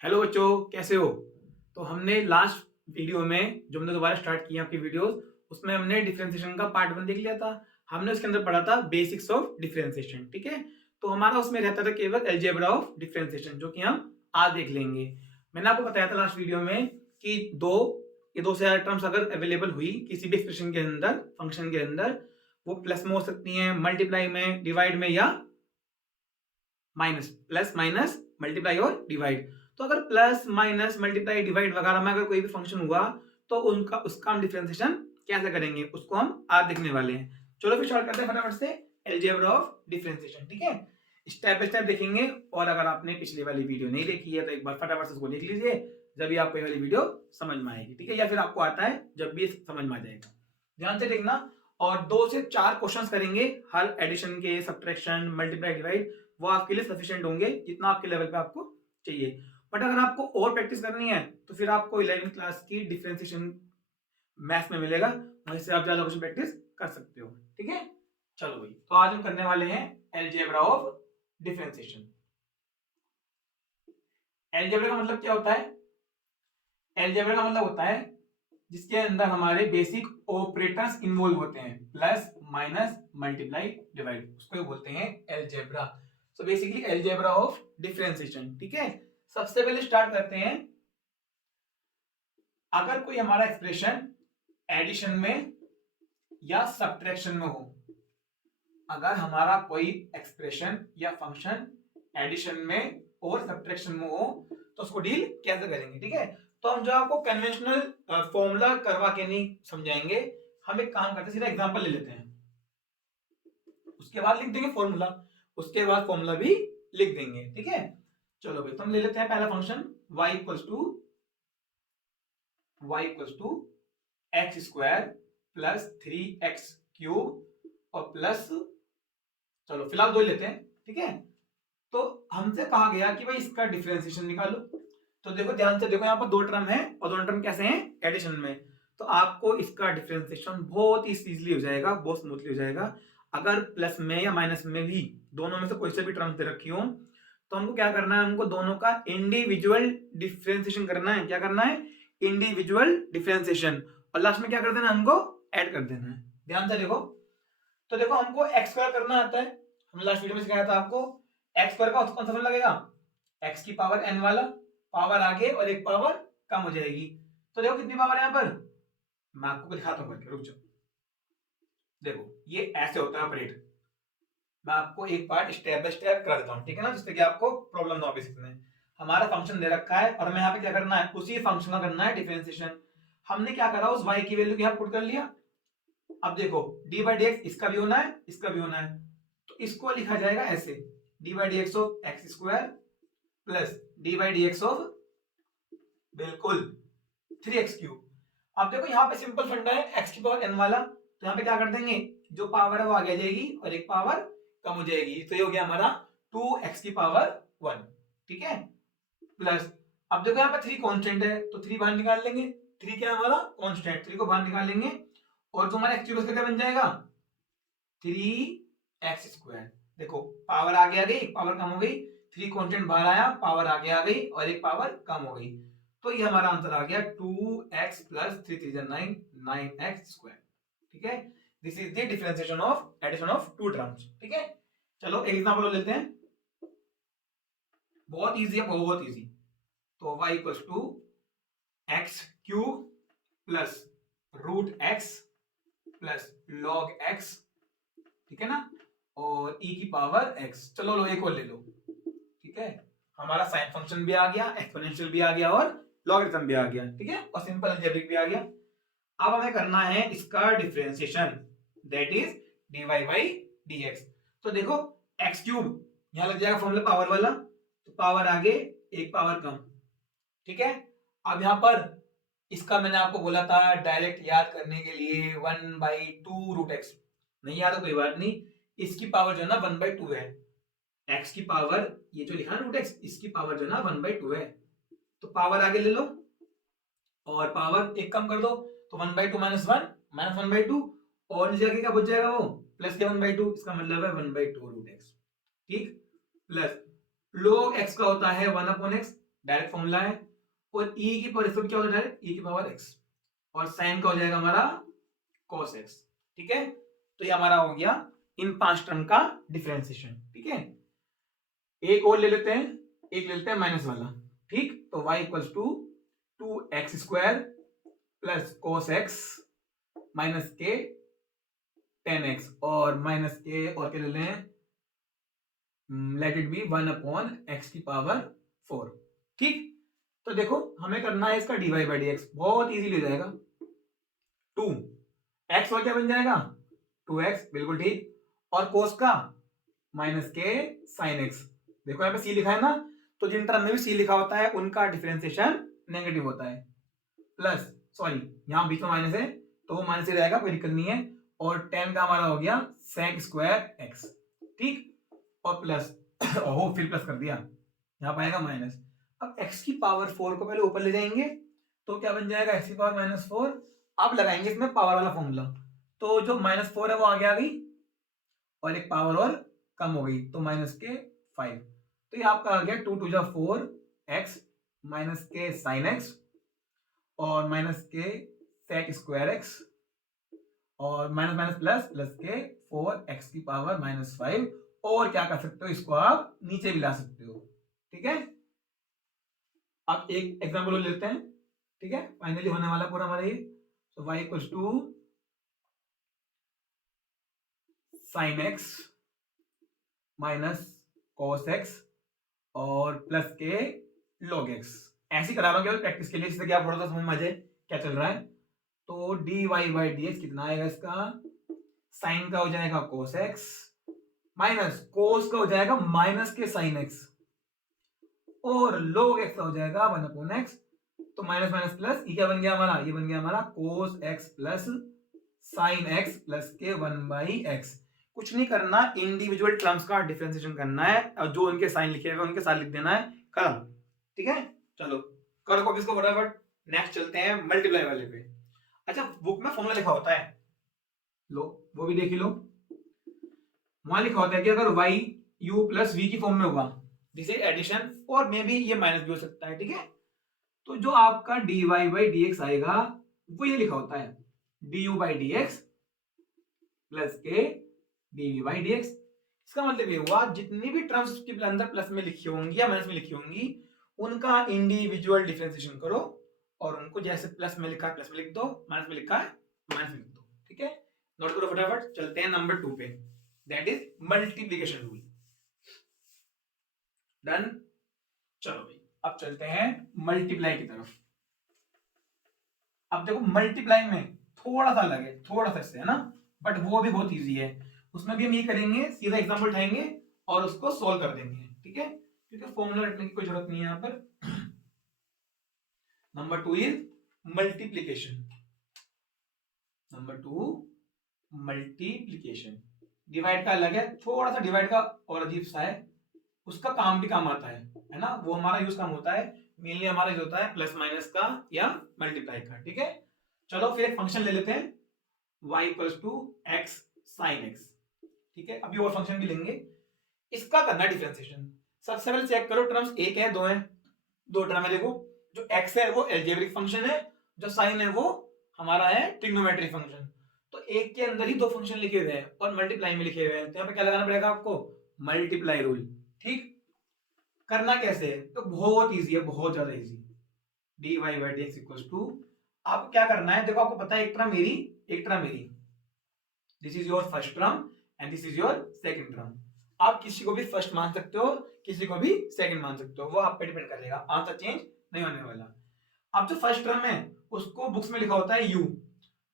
Hello बच्चों, कैसे हो? तो हमने लास्ट वीडियो में जो हमने दोबारा स्टार्ट किया आपकी वीडियोस, उसमें हमने डिफरेंशिएशन का पार्ट 1 देख लिया था। हमने उसके अंदर पढ़ा था बेसिक्स ऑफ डिफरेंशिएशन। ठीक है, तो हमारा उसमें रहता था केवल अलजेब्रा ऑफ डिफरेंशिएशन, जो कि हम आज देख लेंगे। मैंने आपको बताया था लास्ट वीडियो में कि दो से ज्यादा टर्म्स अगर अवेलेबल हुई किसी भी एक्सप्रेशन के अंदर, फंक्शन के अंदर, वो प्लस में हो सकती है, मल्टीप्लाई में, डिवाइड में, या माइनस। प्लस माइनस मल्टीप्लाई और डिवाइड। तो अगर प्लस माइनस मल्टीप्लाई डिवाइड वगैरह में अगर कोई भी फंक्शन हुआ तो उनका उसका हम डिफरेंशिएशन कैसे करेंगे उसको हम आज देखने वाले हैं। चलो फिर स्टार्ट करते हैं फटाफट से अलजेब्रा ऑफ डिफरेंशिएशन। ठीक है, स्टेप बाय स्टेप देखेंगे। और अगर आपने पिछली वाली वीडियो नहीं देखी है तो एक बार फटाफट से उसको देख लीजिए, जब भी आपको ये वाली वीडियो समझ में आएगी। ठीक है, या फिर आपको आता है जब भी समझ में आ जाएगा, ध्यान से देखना। और 2 से 4 क्वेश्चंस करेंगे हर एडिशन के, सब्ट्रैक्शन, मल्टीप्लाई, डिवाइड। वो आपके लिए सफिशिएंट होंगे जितना आपके लेवल पे आपको चाहिए। बट अगर आपको और प्रैक्टिस करनी है तो फिर आपको 11th क्लास की डिफरेंशिएशन मैथ्स में मिलेगा, वहीं से आप ज्यादा क्वेश्चन प्रैक्टिस कर सकते हो। ठीक है, चलो भाई, तो आज हम करने वाले हैं अलजेब्रा ऑफ डिफरेंशिएशन। अलजेब्रा का मतलब क्या होता है? अलजेब्रा का मतलब होता है जिसके अंदर हमारे बेसिक ऑपरेटर्स इन्वॉल्व होते हैं, प्लस माइनस मल्टीप्लाई डिवाइड, उसको बोलते हैं algebra. So basically algebra of differentiation. ठीक है, सबसे पहले स्टार्ट करते हैं। अगर कोई हमारा एक्सप्रेशन एडिशन में या सब्ट्रैक्शन में हो, अगर हमारा कोई एक्सप्रेशन या फंक्शन एडिशन में और सब्ट्रैक्शन में हो तो उसको डील कैसे करेंगे? ठीक है, तो हम जो आपको कन्वेंशनल फॉर्मूला करवा के नहीं समझाएंगे। हम एक काम करते हैं, सीधा एग्जांपल ले लेते हैं, उसके बाद लिख देंगे फॉर्मूला, उसके बाद फॉर्मूला भी लिख देंगे। ठीक है, चलो भाई, तो हम ले लेते हैं पहला function y equals to x square plus 3x³ और प्लस, चलो फिलहाल 2 लेते हैं। ठीक है, तो हमसे कहा गया कि भाई इसका डिफरेंशिएशन निकालो। तो देखो ध्यान से देखो, यहाँ पर 2 टर्म है और दोनों टर्म कैसे हैं? एडिशन में। तो आपको इसका डिफरेंशिएशन बहुत ही इजीली हो जाएगा, बहुत स्मूथली हो जाएगा। अगर प्लस में या माइनस में भी दोनों में से कोई से भी टर्म दे रखी हो तो हमको क्या करना है? हमको दोनों का इंडिविजुअल डिफरेंशिएशन करना है। क्या करना है? Individual differentiation. और लास्ट में क्या कर देना? हमको ऐड कर देना है। ध्यान से देखो, तो देखो हमको एक्स स्क्वायर करना आता है, हमने लास्ट वीडियो में सिखाया था आपको। एक्स स्क्वायर का कौन सा फॉर्मूला लगेगा? एक्स की पावर एन वाला, पावर आगे और एक पावर कम हो जाएगी। तो देखो कितनी पावर है यहाँ पर, मैं आपको दिखाता हूं करके, रुक जाओ। देखो ये ऐसे होता है ऑपरेट, मैं आपको एक पार्ट स्टेप बाय स्टेप करा देता हूँ, ठीक है ना, जिससे कि आपको प्रॉब्लम ना हो बेसिक में। हमारा फंक्शन दे रखा है और हमें यहाँ पे क्या करना है? उसी फंक्शन का करना है डिफरेंशिएशन। हमने क्या करा? उस y की वैल्यू को यहाँ पुट कर लिया। अब देखो डी बाई डी एक्स इसका भी होना है, इसका भी होना है, तो इसको लिखा जाएगा ऐसे, D by D x of x square plus D by D x of, बिल्कुल, 3x³। अब देखो यहाँ पे सिंपल फंडा है, x की पावर n वाला, तो यहाँ पे क्या कर देंगे? जो पावर है वो आगे आ जाएगी और एक पावर कम हो जाएगी, तो ये हो गया हमारा 2x की पावर 1। ठीक है, प्लस, अब देखो यहाँ पे 3 कांस्टेंट है तो 3 बाहर निकाल लेंगे। 3 क्या है हमारा? कांस्टेंट, 3 को बाहर निकाल लेंगे और तुम्हारा x³ का क्या बन जाएगा? 3x²। देखो पावर आगे आ गई, पावर कम हो गई, 3 कांस्टेंट बाहर आया, पावर आगे आ गई और एक पावर कम हो गई, तो ये हमारा आंसर आ गया 2x प्लस 3 3 9, 9x²। ठीक है, this is the differentiation of addition of 2 terms. ठीक है, चलो एक एग्जांपल लेते हैं, बहुत इजी है, बहुत इजी। तो y equals to x³ plus root x plus log x, ठीक है ना, और e की पावर x। चलो लो एक और ले लो। ठीक है, हमारा साइन फंक्शन भी आ गया, एक्सपोनेंशियल भी आ गया और लॉगरिथम भी आ गया। ठीक है, और सिंपल अलजेब्रिक भी आ गया। अब हमें करना है इसका differentiation, that is dy by dx। तो देखो x³ यहां लग जाएगा फॉर्मूला पावर वाला, तो पावर आगे एक पावर कम। ठीक है, अब यहां पर इसका मैंने आपको बोला था डायरेक्ट याद करने के लिए 1/2 रूट एक्स, नहीं याद है कोई बात नहीं, इसकी पावर जो है ना 1/2 है। x की पावर, ये जो लिखा है रूट एक्स, इसकी पावर जो है ना 1/2 है, तो पावर आगे ले लो और पावर एक कम कर दो, तो 1/2 माइनस 1 माइनस 1/2, और नीचे आगे क्या बच जाएगा? वो प्लस के 1/2, इसका मतलब है 1/2 रूट एक्स। ठीक, प्लस log x का होता है 1/x, डायरेक्ट फॉर्मूला है, और ई की पावर एक्स क्या होता है, डायरेक्ट ई की पावर एक्स, और साइन का हो जाएगा हमारा cos x। ठीक है, तो ये हमारा हो गया इन 5 टर्म का डिफरेंशिएशन। ठीक है, एक और ले लेते हैं, एक ले लेते हैं माइनस वाला। ठीक, तो y equals to 2x² plus cos x minus के 10x, और माइनस के और क्या ले लें, लेट इट बी 1/x की पावर 4। ठीक, तो देखो हमें करना है इसका dy बाई dx, बहुत इजीली हो जाएगा। 2x और क्या बन जाएगा 2x, बिल्कुल ठीक, और cos का माइनस के sin x। देखो यहाँ पे c लिखा है ना, तो जिन टर्म में भी c लिखा होता है उनका डिफरेंशिएशन नेगेटिव होता है। प्लस सॉरी, यहाँ बीच में माइनस है तो वो माइनस ही रहेगा, कोई दिक्कत नहीं है, और 10 का हमारा हो गया sec स्क्वायर x। ठीक, और प्लस ओहो फिर प्लस कर दिया, यहाँ पाएगा माइनस। अब x की पावर 4 को पहले ऊपर ले जाएंगे तो क्या बन जाएगा x की पावर -4। अब लगाएंगे इसमें पावर वाला फॉर्मूला, तो जो -4 है वो आगे आ गई और एक पावर और कम हो गई, तो माइनस के 5। तो ये आपका आ गया 2 2 जा 4x माइनस के साइन x और माइनस के sec स्क्वायर x और माइनस माइनस प्लस प्लस के 4x की पावर -5। और क्या कर सकते हो, इसको आप नीचे भी ला सकते हो। ठीक है, अब एक एग्जांपल लेते हैं। ठीक है, फाइनली होने वाला पूरा हमारा ये, तो y equals to sine x minus cos x और प्लस के log x। ऐसे ही करा रहा हूँ केवल प्रैक्टिस के लिए, जिससे कि आप थोड़ा सा समझ में आ जाए क्या चल रहा है। तो dy बाई dx कितना आएगा इसका, साइन का हो जाएगा cos x माइनस cos का हो जाएगा माइनस के sin x और log x का हो जाएगा 1/x। तो माइनस माइनस प्लस, ये क्या बन गया हमारा, ये बन गया हमारा cos x plus sin x plus के 1/x। कुछ नहीं करना, इंडिविजुअल टर्म्स का डिफरेंशिएशन करना है और जो उनके साइन लिखे हुए उनके साथ लिख देना है, खत्म। ठीक है, चलो करो कॉपी इसको फटाफट। नेक्स्ट चलते हैं मल्टीप्लाई वाले पे। अच्छा, बुक में फॉर्मूला लिखा होता है, लो वो भी देख लो। वहां लिखा होता है कि अगर y u प्लस v की फॉर्म में होगा, दिस इज एडिशन, और मे बी ये माइनस भी हो सकता है। ठीक है, तो जो आपका dy बाई dx आएगा वो ये लिखा होता है du बाई dx प्लस के dv बाई dx। इसका मतलब ये हुआ जितनी भी टर्म्स के अंदर प्लस में लिखी होंगी या माइनस में लिखी होंगी उनका इंडिविजुअल डिफरेंशिएशन करो और उनको जैसे प्लस में लिखा है प्लस में लिख दो, माइनस में लिखा है माइनस में लिख दो। ठीक है, नोट करो फटाफट। चलते हैं नंबर 2 पे, that is multiplication rule. Done, चलो भाई अब चलते हैं मल्टीप्लाई की तरफ। अब देखो मल्टीप्लाई में थोड़ा सा अलग है, थोड़ा सा इससे है ना, बट वो भी बहुत इजी है। उसमें भी हम ये करेंगे, सीधा एग्जांपल उठाएंगे और उसको सॉल्व कर देंगे। ठीक है, क्योंकि फॉर्मूला रखने की कोई जरूरत नहीं है यहाँ पर। Number 2 is multiplication. Number 2 multiplication. Divide का अलग है, थोड़ा सा डिवाइड का और अजीब सा है, उसका काम भी काम आता है ना, वो हमारा यूज काम होता है। मेनली हमारा यूज होता है प्लस माइनस का या मल्टीप्लाई का। ठीक है, चलो फिर एक फंक्शन ले लेते हैं y equals to x sin x। ठीक है, अभी और फंक्शन भी लेंगे, इसका करना डिफरेंशिएशन। सबसे पहले चेक करो टर्म्स एक है दो है, दो टर्म है। देखो जो x है वो एल्जेब्रिक फंक्शन है, जो sin है वो हमारा है ट्रिग्नोमेट्रिक फंक्शन। तो एक के अंदर ही दो फंक्शन लिखे हुए हैं और मल्टीप्लाई में लिखे हुए हैं, तो यहाँ पे क्या लगाना पड़ेगा आपको, मल्टीप्लाई रूल। ठीक, करना कैसे है, तो बहुत इजी है, बहुत ज्यादा easy. dy by dx equals to, आपको क्या करना है, देखो आपको पता है एक टर्म मेरी एक टर्म मेरी, this is your first term and this is your second term. आप किसी को भी फर्स्ट मान सकते हो, किसी को भी सेकंड मान सकते हो, वो आप पे डिपेंड करेगा, आंसर चेंज नहीं होने वाला। अब जो फर्स्ट टर्म है उसको बुक्स में लिखा होता है u,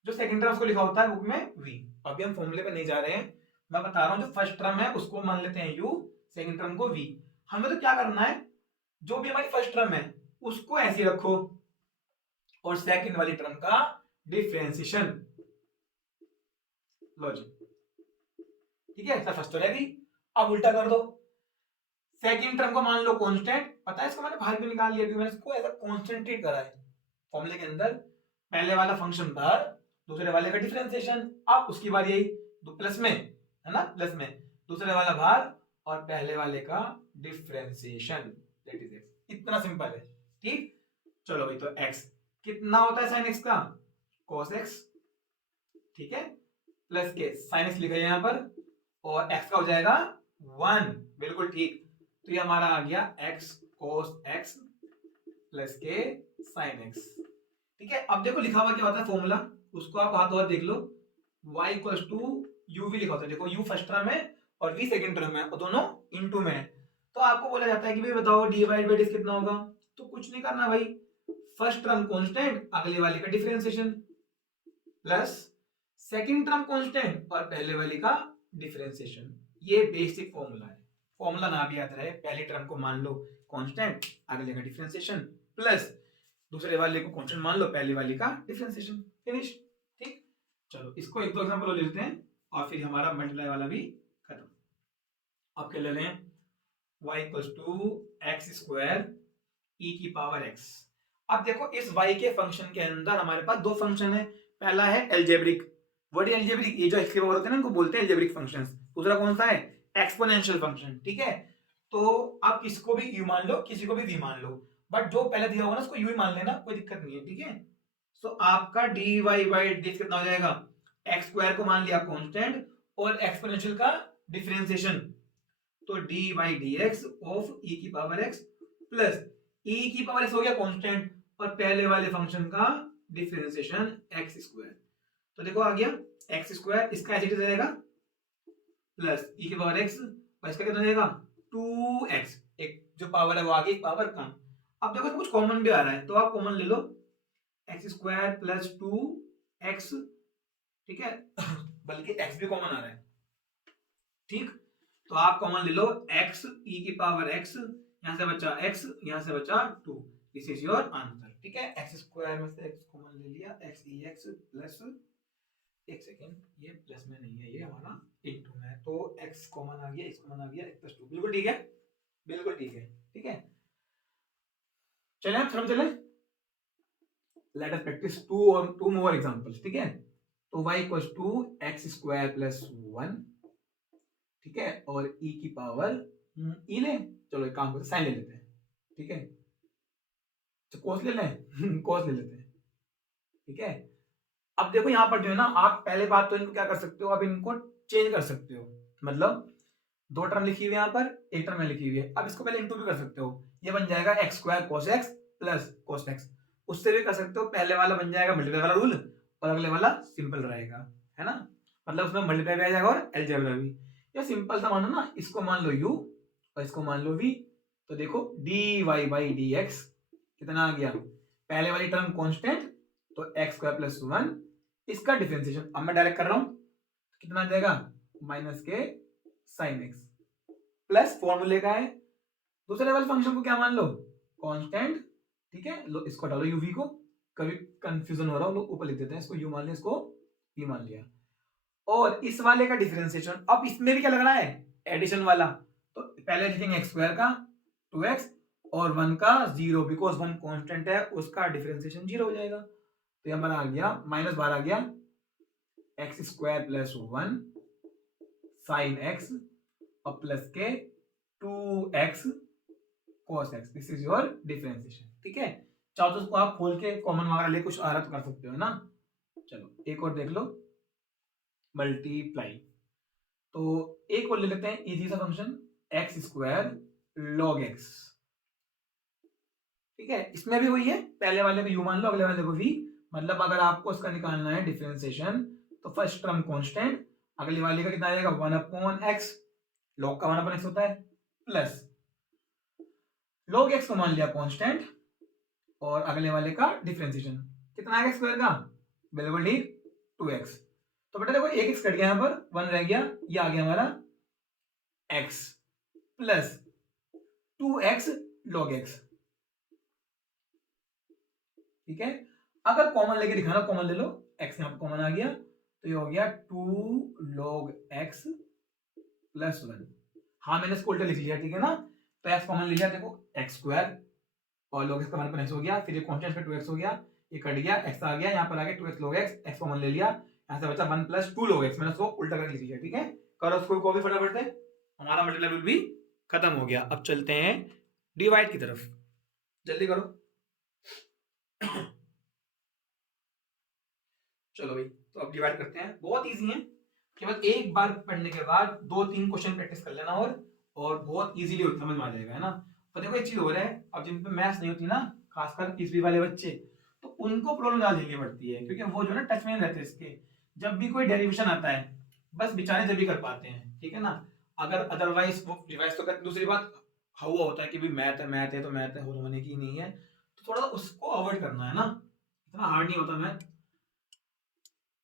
जो सेकंड टर्म को लिखा होता है बुक में v। अभी हम फॉर्मूले पे नहीं जा रहे हैं, मैं बता रहा हूं जो फर्स्ट टर्म है उसको मान लेते हैं u, सेकंड टर्म को v। हमें तो क्या करना है, जो भी हमारी फर्स्ट टर्म है उसको ऐसे रखो और सेकंड वाली टर्म का डिफरेंशिएशन। लॉजिक ठीक है, फर्स्ट तो रहेगी, अब उल्टा कर दो। सेकंड टर्म को मान लो कांस्टेंट, पता है इसको मैंने बाहर क्यों निकाल लिया, क्योंकि मैंने इसको ऐसा कांस्टेंट करा है फॉर्मूले के अंदर। पहले वाला फंक्शन बाहर, दूसरे वाले का डिफरेंशिएशन। अब उसकी बारी आई प्लस में, है ना, प्लस में दूसरे वाला बाहर और पहले वाले का डिफरेंशिएशन, दैट इज इट। इतना सिंपल है। ठीक, चलो भाई, तो x कितना होता है sin x का, cos x, ठीक है, प्लस के sin x लिखा है यहाँ पर, और x का हो जाएगा 1, बिल्कुल ठीक। तो ये हमारा आ गया x cos x प्लस के sin x। ठीक है, अब देखो लिखा हुआ क्या होता है फॉर्मूला, उसको आप हाथ हाथ देख लो, y equals to u v लिखा होता है, देखो u फर्स्ट टर्म है और v सेकंड टर्म है और दोनों इनटू में है। तो आपको बोला जाता है कि भाई बताओ dy बाई dt कितना होगा, तो कुछ नहीं करना भाई, फर्स्ट टर्म कांस्टेंट, अगले वाले का differentiation, plus second term constant और पहले वाले का डिफरेंशिएशन। ये बेसिक फॉर्मूला है, फॉर्मूला ना भी याद रहे, पहले टर्म को मान लो कांस्टेंट, अगले का डिफरेंशिएशन, प्लस दूसरे वाले को कांस्टेंट मान लो, पहले वाले का डिफरेंशिएशन, फिनिश। ठीक, चलो इसको एक दो एग्जांपल ले लेते हैं और फिर हमारा मल्टीप्लाई वाला भी खत्म। अब क्या ले लें, y equals to x square e की पावर x। अब देखो इस y के फंक्शन के अंदर हमारे पास दो फंक्शन है, पहला है एल्जेब्रिक, व्हाट इज एल्जेब्रिक, ये जो x के पावर होते हैं ना इनको बोलते हैं एल्जेब्रिक फंक्शंस। दूसरा कौन सा है, एक्सपोनेंशियल फंक्शन। ठीक है, तो आप किसको भी u मान लो, किसी को भी v मान लो, बट जो पहले दिया होगा ना उसको u ही मान लेना, कोई दिक्कत नहीं है। ठीक है, सो आपका dy बाई dx कितना हो जाएगा, एक्स स्क्वायर को मान लिया कांस्टेंट और एक्सपोनेंशियल का डिफरेंशिएशन, तो dy by dx of e की पावर x प्लस e की पावर x हो गया कांस्टेंट और पहले वाले फंक्शन का डिफरेंशिएशन x स्क्वायर। तो देखो आ गया x स्क्वायर, इसका एज इट इज रहेगा प्लस e की पावर x और इसका कितना रहेगा 2x, एक जो पावर है वो आगे, एक पावर कम। अब देखो कुछ कॉमन भी आ रहा है, तो आप कॉमन ले लो, एक्स स्क्वायर प्लस 2x, ठीक है, बल्कि x भी कॉमन आ रहा है। ठीक, तो आप कॉमन ले लो x e की पावर x, यहां से बचा x, यहां से बचा 2, दिस इज योर आंसर। ठीक है, x स्क्वायर में से x कॉमन ले लिया, x e x प्लस, एक सेकेंड, ये प्लस में नहीं है, ये हमारा इनटू में है, तो x कॉमन आ गया, x कॉमन आ गया, x प्लस 2, बिल्कुल ठीक है, बिल्कुल ठीक है। ठीक है, चलें अब थोड़ा चलें, let us practise two more examples. ठीक है, तो y equals to x square plus 1, ठीक है, और e की पावर e ले, चलो एक काम करते साइन ले लेते हैं। ठीक है, तो कोस ले लें कोस ले लेते हैं। ठीक है, अब देखो यहां पर जो है ना, आप पहले बात तो इनको क्या कर सकते हो, अब इनको चेंज कर सकते हो, मतलब दो टर्म लिखी हुई है यहाँ पर, एक टर्म में लिखी हुई है, अब इसको पहले इंटू भी कर सकते हो, ये बन जाएगा x square cos x plus cos x. उससे भी कर सकते हो, पहले वाला बन जाएगा मल्टीप्लाई वाला रूल और अगले वाला सिंपल रहेगा, है ना, मतलब उसमें मल्टीप्लाई भी आ जाएगा और अलजेब्रा भी। या सिंपल सा मानो ना, इसको मान लो u और इसको मान लो v, तो देखो dy बाई dx कितना आ गया, पहले वाली टर्म कांस्टेंट तो एक्स स्क्वायर प्लस 1, इसका डिफरेंशिएशन अब मैं डायरेक्ट कर रहा हूं, कितना आ जाएगा माइनस के साइन एक्स, प्लस फॉर्मूले का है, दूसरे वाले फंक्शन को क्या मान लो कांस्टेंट। ठीक है, लो इसको डालो uv को, कभी कंफ्यूजन हो रहा हो लोग ऊपर लिख देते हैं, इसको u मान लिया, इसको v मान लिया, और इस वाले का डिफरेंशिएशन, अब इसमें भी क्या लग रहा है एडिशन वाला, तो पहले लिखेंगे एक्स स्क्वायर का 2x और 1 का 0, बिकॉज 1 कांस्टेंट है, उसका डिफरेंशिएशन 0 हो जाएगा, तो ये हमारा आ गया माइनस बार आ गया x square plus 1 sine x और प्लस के 2x cos x, this is your differentiation. ठीक है, चाहो तो उसको आप खोल के कॉमन वगैरह ले कुछ आ रहा तो कर सकते हो ना। चलो एक और देख लो, मल्टीप्लाई, तो एक और ले लेते हैं इजी सा function x square log x. ठीक है, इसमें भी वही है, पहले वाले को u मान लो, अगले वाले को v, मतलब अगर आपको इसका निकालना है डिफरेंशिएशन, तो फर्स्ट टर्म कांस्टेंट, अगले वाले का कितना आएगा 1/x, लॉग का 1/x होता है, प्लस लॉग x को मान लिया कांस्टेंट और अगले वाले का डिफरेंशिएशन कितना आएगा स्क्वायर का, बिल्कुल ठीक 2x। तो बेटा देखो एक x कट गया, यहां पर 1 रह गया, ये आ गया हमारा x plus 2x log x। ठीक है, अगर कॉमन लेके दिखाना, कॉमन ले लो, x यहां पर कॉमन आ गया, तो ये हो गया 2 log x प्लस 1। हाँ मैंने इसको उल्टा लिख लिया, ठीक है ना, तो x कॉमन ले लिया, देखो x स्क्वायर और log x का 1/x हो गया, फिर ये कांस्टेंट पे 2x हो गया, ये कट गया, x आ गया, यहाँ पर आ गया 2x log x, x common ले लिया, यहाँ से बचा 1 प्लस 2 log x, मैंने उसको उल्टा करके लिख लिया। ठीक है, करो उसको कॉपी फटाफट से, हमारा मल्टीप्लाई रूल भी खत्म हो गया। अब चलते हैं डिवाइड की तरफ। जल्दी करो। चलो भाई, तो अब डिवाइड करते हैं, बहुत इजी है, केवल एक बार पढ़ने के बाद 2-3 क्वेश्चन प्रैक्टिस कर लेना और बहुत इजीली समझ में आ जाएगा, है ना। तो देखो एक चीज हो रहा है, अब जिन पे मैथ्स नहीं होती ना, खासकर 20वीं वाले बच्चे, तो उनको प्रॉब्लम ज्यादा झेलनी पड़ती है, क्योंकि वो जो है ना टच में नहीं रहते इसके। जब भी कोई डेरिवेशन आता है, बस बेचारे जब भी कर पाते हैं, ठीक है ना। अगर अदरवाइज वो रिवाइज तो कर। दूसरी बात, हुआ होता है कि भी मैथ है, मैथ है तो मैथ है, होने की नहीं है, तो थोड़ा उसको अवॉइड करना है ना, इतना हार्ड नहीं होता math.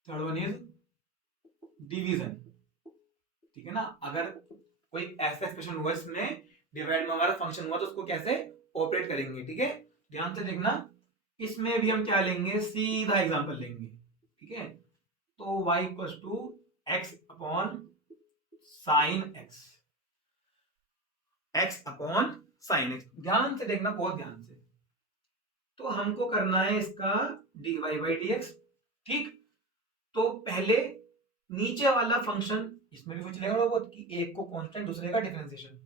Third one is division, ठीक है ना। अगर कोई ऐसा एक्सप्रेशन हुआ इसमें डिवाइड में हमारा फंक्शन हुआ, तो उसको कैसे ऑपरेट करेंगे, ठीक है। ध्यान से देखना, इसमें भी हम क्या लेंगे, सीधा एग्जांपल लेंगे, ठीक है। तो y equals to x upon sine x, x upon sine x, ध्यान से देखना, बहुत ध्यान से। तो हमको करना है इसका dy बाई dx, ठीक। तो पहले नीचे वाला फंक्शन, इसमें भी कुछ चलेगा बहुत कि एक को कांस्टेंट, दूसरे का डिफरेंशिएशन,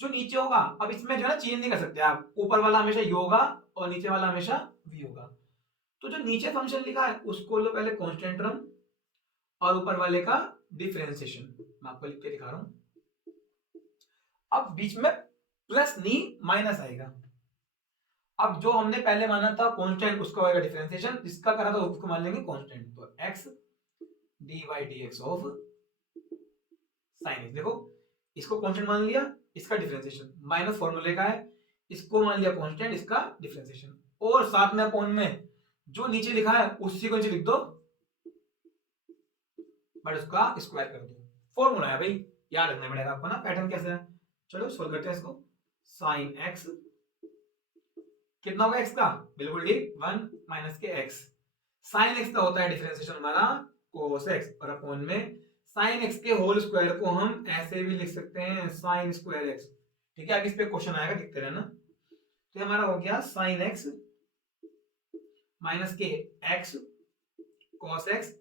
जो नीचे होगा, अब इसमें जो है ना चेंज नहीं कर सकते आप, ऊपर वाला हमेशा u होगा और नीचे वाला हमेशा v होगा। तो जो नीचे फंक्शन लिखा है उसको लो पहले कांस्टेंट टर्म, और ऊपर वाले का डिफरेंशिएशन, मैं आपको लिख के दिखा रहा हूं। अब बीच में प्लस नहीं माइनस आएगा। अब जो हमने पहले माना था कांस्टेंट, उसका होगा डिफरेंशिएशन, जिसका करा था उसको मान लेंगे कांस्टेंट, तो x dy dx of sine x. देखो इसको कांस्टेंट मान लिया, इसका डिफरेंशिएशन माइनस फॉर्मूले का है, इसको मान लिया कांस्टेंट, इसका डिफरेंशिएशन, और साथ में अपॉन में जो नीचे लिखा है उसी को नीचे लिख दो, बट उसका स्क्वायर कर दो। फॉर्मूला है भाई, याद रखना पड़ेगा आपको ना, पैटर्न कैसे है। चलो सोल्व करते हैं इसको। साइन एक्स कितना होगा एक्स का, बिल्कुल ठीक 1 माइनस के एक्स। साइन एक्स का होता है डिफरेंशिएशन हमारा कोस एक्स, और अपॉन में साइन एक्स के होल स्क्वायर को हम ऐसे भी लिख सकते हैं साइन स्क्वायर एक्स, ठीक है। अब इस पे क्वेश्चन आएगा, दिखते रहना। तो हमारा हो गया साइन एक्स माइनस के x cos x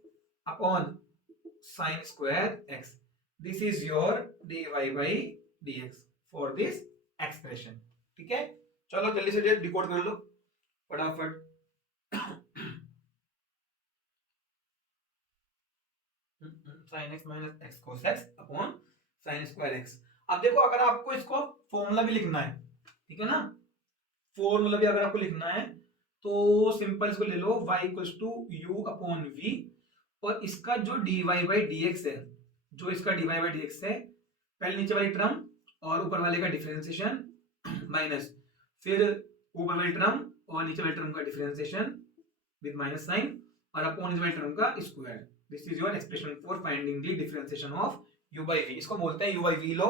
upon sine square x, this is your dy by dx for this expression, ठीक है। चलो जल्दी से डिकोड कर लो फटाफट। Sine x minus x cos x upon sine square x. अब देखो अगर आपको इसको फॉर्मूला भी लिखना है, ठीक है ना, फॉर्मूला भी अगर आपको लिखना है तो सिंपल इसको ले लो, y equals to u upon v, और इसका जो dy बाई dx है, जो इसका dy बाई dx है, पहले नीचे वाली टर्म और ऊपर वाले का डिफरेंशिएशन माइनस, फिर ऊपर वाली टर्म और नीचे वाली टर्म का डिफरेंशिएशन विद माइनस साइन, और अपॉन नीचे वाली टर्म का square. This is your expression for finding the differentiation of u by v। इसको बोलते हैं u बाई v लो,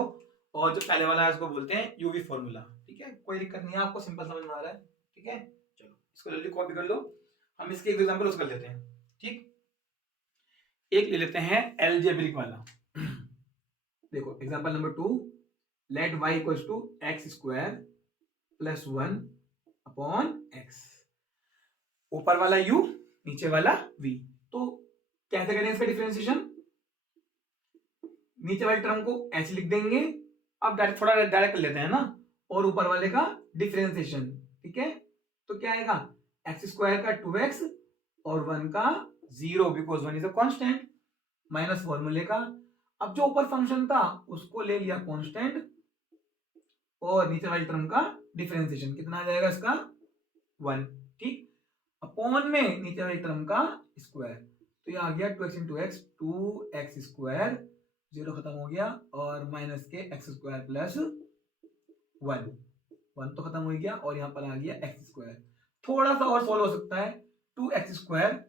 और जो पहले वाला है उसको बोलते हैं uv फॉर्मूला, ठीक है। कोई दिक्कत नहीं है, आपको सिंपल समझ में आ रहा है, ठीक है। चलो इसको जल्दी कॉपी कर लो, हम इसके एक एग्जांपल उसको कर लेते हैं, ठीक। एक ले लेते हैं एलजेब्रिक वाला। देखो example number 2, let y equals to x square plus 1 upon x, ऊपर वाला u नीचे वाला v। तो कैसे करें इसका डिफरेंशिएशन, नीचे वाली टर्म को ऐसे लिख देंगे, अब डायरेक्ट थोड़ा डायरेक्ट कर लेते हैं ना, और ऊपर वाले का डिफरेंशिएशन, ठीक है। तो क्या आएगा, एक्स स्क्वायर का 2x और 1 का 0, because 1 is a constant, minus फॉर्मूले का। अब जो ऊपर फंक्शन था उसको ले लिया कांस्टेंट, और नीचे वाली टर्म का डिफरेंशिएशन कितना आ जाएगा इसका 1, ठीक। अपॉन में नीचे वाली टर्म का स्क्वायर, तो ये आ गया 2x into x, 2x square, 0 खत्म हो गया, और माइनस के एक्स स्क्वायर प्लस 1, 1 तो खत्म हो गया, और यहाँ पर आ गया एक्स स्क्वायर। थोड़ा सा और सॉल्व हो सकता है, 2x स्क्वायर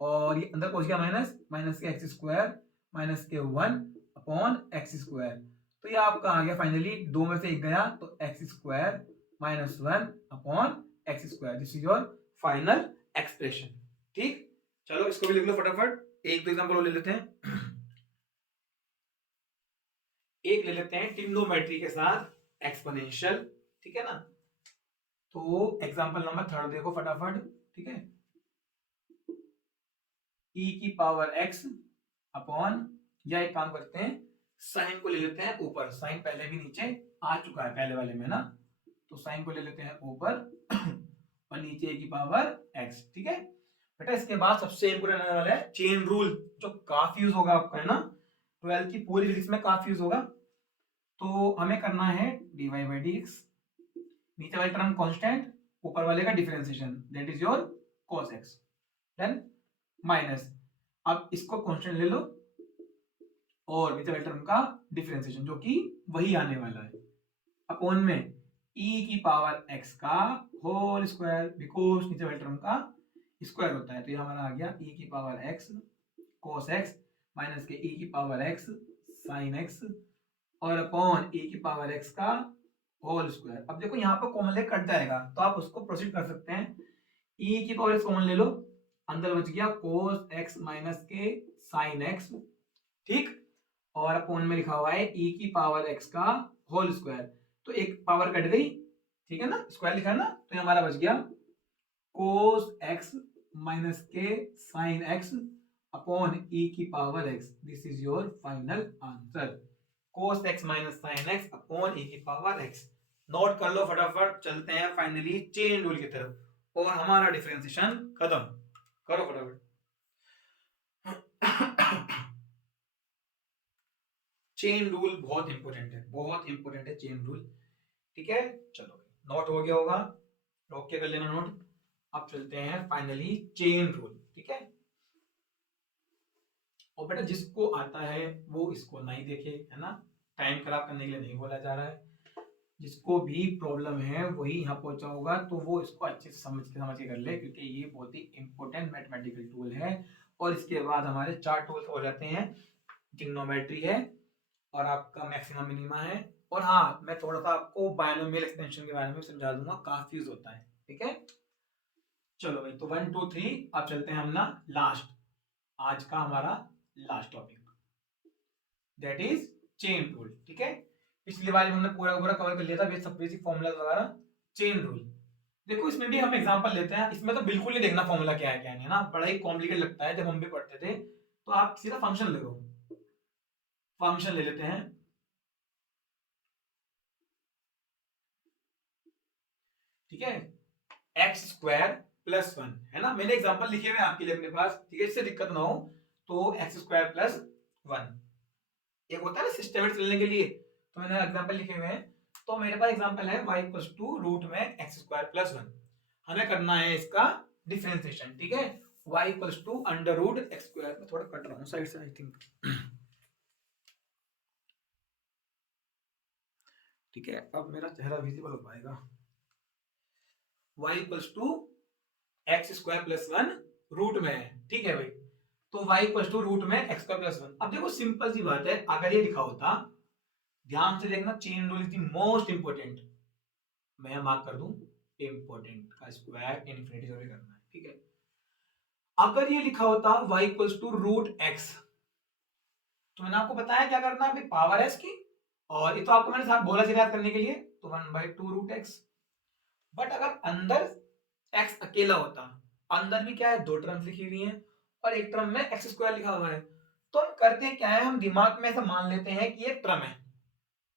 और ये अंदर पहुंच गया माइनस, माइनस के एक्स स्क्वायर माइनस के 1 अपॉन एक्स स्क्वायर, तो ये आपका आ गया फाइनली, दो में से एक गया, तो x square minus 1 upon x square, this is your final expression, ठीक। चलो इसको भी लिख लो फटाफट, एक दो एग्जांपल ले लेते हैं। एक ले लेते हैं ट्रिग्नोमेट्री के साथ एक्सपोनेंशियल, ठीक है ना। तो एग्जांपल नंबर 3 देखो फटाफट, ठीक है। e की पावर x अपॉन, या एक काम करते हैं, साइन को ले लेते हैं ऊपर, साइन पहले भी नीचे आ चुका है पहले वाले में ना, तो साइन को ले लेते हैं ऊपर और नीचे a की पावर x, ठीक है बेटा। इसके बाद सबसे इंपोर्टेंट आने वाला है चेन रूल, जो काफी यूज होगा आपका, है ना, 12th की पूरी फिजिक्स में काफी यूज होगा। तो हमें करना है dy बाई dx, नीचे वाली टर्म कांस्टेंट, ऊपर वाले का differentiation, that is your cos x, then minus, अब इसको कांस्टेंट ले लो और नीचे वाली टर्म का डिफरेंशिएशन जो कि वही आने वाला है, अपॉन में e की पावर x का होल स्क्वायर, बिकॉज नीचे वाली टर्म का स्क्वायर होता है, तो ये हमारा आ गया e की power x cos x minus के e की पावर x sin x और अपॉन e की पावर x का होल स्क्वायर। अब देखो यहाँ पर कॉमन लेकर कट जाएगा, तो आप उसको प्रोसीड कर सकते हैं, e की पावर x कॉमन ले लो, अंदर बच गया cos x माइनस के sin x, ठीक, और अपॉन में लिखा हुआ है e की पावर x का होल स्क्वायर, तो एक पावर कट गई, ठीक है ना, स्क्वायर लिखा है ना, तो ये हमारा बच गया cos x माइनस के sin x अपॉन e की power x, this is your final answer, cos x minus sin x upon e की पावर x। नोट कर लो फटाफट, चलते हैं फाइनली चेन रूल की तरफ और हमारा डिफरेंशिएशन खत्म, करो फटाफट। चेन रूल बहुत इंपॉर्टेंट है, बहुत इंपॉर्टेंट है चेन रूल, ठीक है। चलो नोट हो गया होगा, रोक के कर लेना नोट। अब चलते हैं फाइनली चेन रूल, ठीक है। और बेटा जिसको आता है वो इसको नहीं देखे, है ना, टाइम खराब करने के लिए नहीं बोला जा रहा है, जिसको भी प्रॉब्लम है वही यहाँ पहुंचा होगा, तो वो इसको अच्छे से समझ के कर ले, क्योंकि ये बहुत ही इंपॉर्टेंट मैथमेटिकल टूल है। और इसके बाद हमारे 4 टूल्स हो जाते हैं, ट्रिग्नोमेट्री है और आपका मैक्सिमा मिनिमा है, और हाँ मैं थोड़ा सा आपको बायनोमियल एक्सटेंशन के बारे में समझा दूंगा, काफी यूज होता है, ठीक है। चलो भाई, तो 1 2 3 अब चलते हैं हम ना लास्ट, आज का हमारा last topic, that is chain rule, ठीक है। पिछली बार हमने पूरा पूरा कवर कर लिया था, सब बेसिक फॉर्मूला वगैरह, चेन रूल। देखो इसमें भी हम एग्जांपल लेते हैं, इसमें तो बिल्कुल नहीं देखना फॉर्मूला क्या है क्या नहीं है ना, बड़ा ही कॉम्प्लिकेट लगता है, जब हम भी पढ़ते थे तो आप सीधा फंक्शन ले लो, फंक्शन ले लेते हैं, ठीक है, एक्स स्क्वायर प्लस 1, है ना, मैंने एग्जांपल लिखे हुए आपके लिए अपने पास, ठीक है, इससे दिक्कत ना हो, तो एक्स स्क्वायर प्लस 1 एक होता है ना सिस्टमेटिक चलने के लिए, तो मैंने एग्जांपल लिखे हुए हैं, तो मेरे पास एग्जांपल है y इक्वल्स टू रूट में एक्स स्क्वायर प्लस 1, हमें करना है इसका डिफरेंशिएशन, ठीक है, y equals to under root x square, मैं थोड़ा कट रहा हूं साइड से आई थिंक, ठीक है, अब मेरा चेहरा विजिबल हो पाएगा, y equals to x square plus 1 root में है, ठीक है भाई, तो y इक्वल्स टू रूट में एक्स स्क्वायर प्लस 1। अब देखो सिंपल सी बात है, अगर ये लिखा होता, ध्यान से देखना, chain rule is the most important, मैं मार्क कर दूं इंपोर्टेंट का स्क्वायर इनफिनिटी से करना है, ठीक है। अगर ये लिखा होता y equals to root x, तो मैंने आपको बताया क्या करना है, पावर s की, और ये तो आपको मैंने साथ बोला याद करने के लिए, तो 1/2 रूट x। बट अगर अंदर x अकेला होता, अंदर भी क्या है, 2 टर्म्स लिखी हुई हैं और एक टर्म में एक्स स्क्वायर लिखा हुआ है, तो हम करते हैं क्या है, हम दिमाग में ऐसा मान लेते हैं कि ये टर्म है,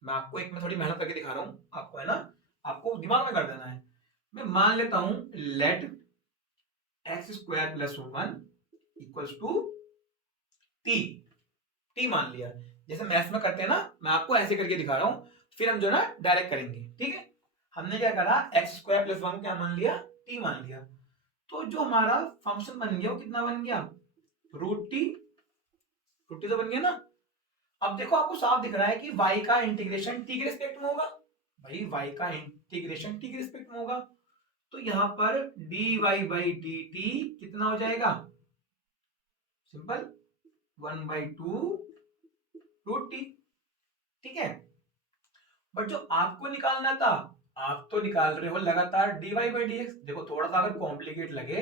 मैं आपको एक में थोड़ी मेहनत करके दिखा रहा हूं आपको, है ना, आपको दिमाग में कर देना है, मैं मान लेता हूं let x square plus 1 equals to T मान लिया, जैसे मैथ्स में करते हैं ना, मैं आपको ऐसे करके दिखा रहा हूं, फिर हम जो ना डायरेक्ट करेंगे, ठीक है। हमने क्या करा, एक्स स्क्वायर प्लस 1 क्या मान लिया, टी मान लिया, तो जो हमारा फंक्शन बन गया वो कितना बन गया, रूट टी तो बन गया ना। अब देखो आपको साफ दिख रहा है कि y का इंटीग्रेशन t के रिस्पेक्ट में होगा, भाई y का इंटीग्रेशन t के रिस्पेक्ट में होगा, तो यहां पर dy बाई dt कितना हो जाएगा, सिंपल 1/2 रूट टी, ठीक है। बट जो आपको निकालना था, आप तो निकाल रहे हो लगातार dy बाई dx, देखो थोड़ा सा अगर कॉम्प्लिकेट लगे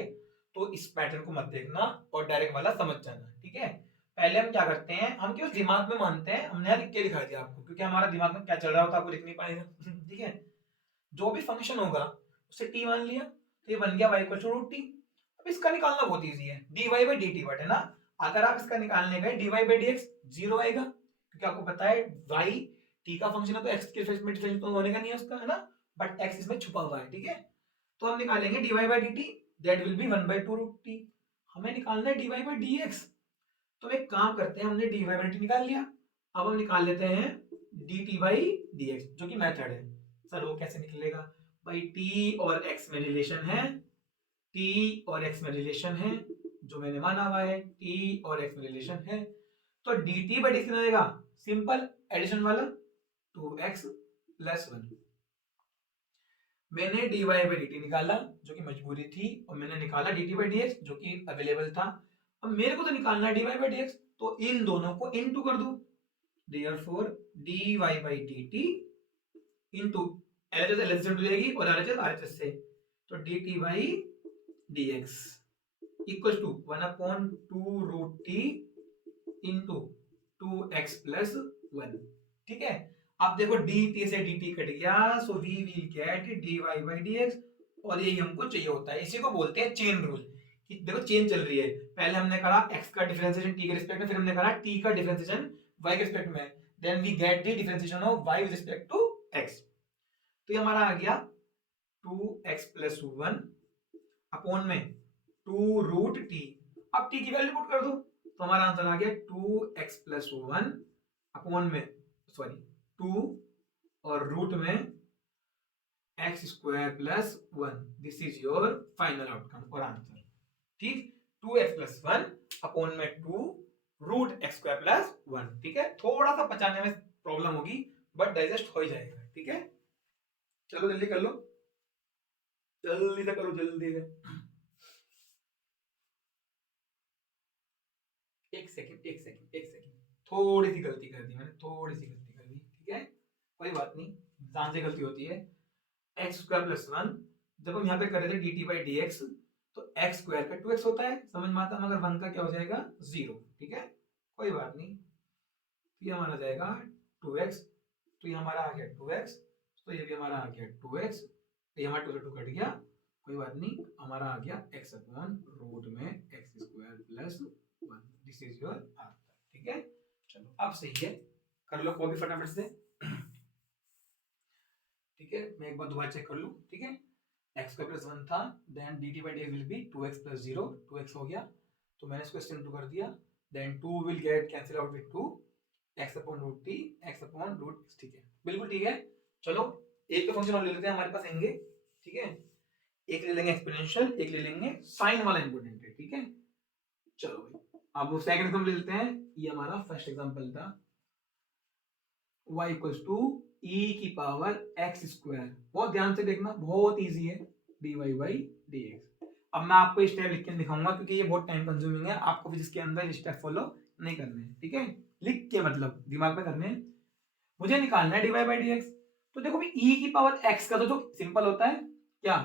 तो इस पैटर्न को मत देखना और डायरेक्ट वाला समझ जाना, ठीक है। पहले हम क्या करते हैं, हम केवल दिमाग में मानते हैं, हमने लिख के दिखा दिया आपको, क्योंकि हमारा दिमाग में क्या चल रहा होता है आपको दिख नहीं पाएगा, ठीक है। जो भी फंक्शन होगा उसे टी मान लिया, तो ये बन गया y equal to root T. अब इसका निकालना बहुत इजी है, dy बाई dt, बट है ना, अगर आप इसका निकालने गए dy बाई dx 0 आएगा, क्योंकि आपको पता है y t का फंक्शन है तो x के रिस्पेक्ट में डिफरेंस तो होने का नहीं है उसका, है ना, बट x इसमें छुपा हुआ है, ठीक है। तो हम निकालेंगे dy by dt, that will be 1/2 root t। हमें निकालना है dy by dx। तो एक काम करते हैं, हमने dy by dt निकाल लिया, अब हम निकाल लेते हैं dt by dx, जो कि मेथड है। सर वो कैसे निकलेगा भाई, t और x में रिलेशन है, t और x में रिलेशन है, जो मैंने माना हुआ है, t और x में रिलेशन है, तो dt by dx कितना देगा, सिंपल एडिशन वाला 2x प्लस 1। मैंने dy by dt निकाला जो कि मजबूरी थी, और मैंने निकाला dt by dx जो कि अवेलेबल था। अब मेरे को तो निकालना है dy by dx, तो इन दोनों को इनटू कर दो, therefore dy by dt into LHS LHS से जाएगी और RHS RHS से, तो dt by dx equal to 1/2 root t into 2x plus 1, ठीक है। अब देखो dt से dt कट गया, so we will get dy by dx, और यही हमको चाहिए होता है। इसी को बोलते हैं चेन रूल। देखो चेन चल रही है, पहले हमने करा x का डिफरेंशिएशन t के रिस्पेक्ट में, फिर हमने करा t का डिफरेंशिएशन y के रिस्पेक्ट में, then we get the differentiation of y with respect to x। तो ये हमारा आ गया 2x प्लस 1 अपॉन में 2 रूट t। अब t की वैल्यू पुट कर दो, तो हमारा आंसर आ गया 2x प्लस 1 अपॉन में 2 और रूट में x square plus 1। This is your final outcome और आंसर, ठीक। 2x प्लस 1 अपॉन में 2 रूट x स्क्वायर प्लस 1, ठीक है। थोड़ा सा पचाने में प्रॉब्लम होगी, बट डाइजेस्ट हो जाएगा, ठीक है। चलो जल्दी कर लो, जल्दी से करो, जल्दी से। एक सेकंड, थोड़ी सी गलती कर दी मैंने, थोड़ी सी गलती कर दी, ठीक है, कोई बात नहीं, इंसान से गलती होती है। एक्स स्क्वायर प्लस 1, जब हम यहाँ पे कर रहे थे dt बाई dx, तो एक्स स्क्वायर का 2x होता है, समझ में आता है, मगर 1 का क्या हो जाएगा 0, ठीक है, कोई बात नहीं। तो ये हमारा जाएगा 2x, तो ये हमारा आ गया 2x, तो ये भी हमारा आ गया 2x, तो ये हमारा 2 से 2 कट गया, कोई बात नहीं, हमारा आ गया x अपॉन रूट में x square plus 1। This is your answer, ठीक है। चलो अब सही है, कर लो कॉपी फटाफट से, ठीक है। मैं एक बार दोबारा चेक कर लूं, ठीक है। x स्क्वायर प्लस 1 था, then dt by dx will be 2x plus 0, 2x हो गया, तो मैंने इसको सिंपल कर दिया, then 2 will get cancel out with 2, x upon root t, x upon root x, ठीक है, बिल्कुल ठीक है। चलो एक तो फंक्शन और ले लेते हैं, हमारे पास आएंगे, ठीक है। एक ले लेंगे एक्सपोनेंशियल, एक ले लेंगे साइन वाला इंपॉर्टेंट है, ठीक है। चलो भाई अब सेकंड एग्जांपल ले लेते हैं, ये हमारा फर्स्ट एग्जांपल था, y इक्वल्स टू e की पावर x स्क्वायर। बहुत ध्यान से देखना, बहुत इजी है, dy बाई dx। अब मैं आपको स्टेप लिख के दिखाऊंगा, क्योंकि ये बहुत टाइम कंज्यूमिंग है, आपको भी जिसके अंदर स्टेप फॉलो नहीं करने हैं, ठीक है, लिख के मतलब दिमाग में करने हैं। मुझे निकालना है dy बाई dx, तो देखो भाई e की पावर x का तो सिंपल होता है, क्या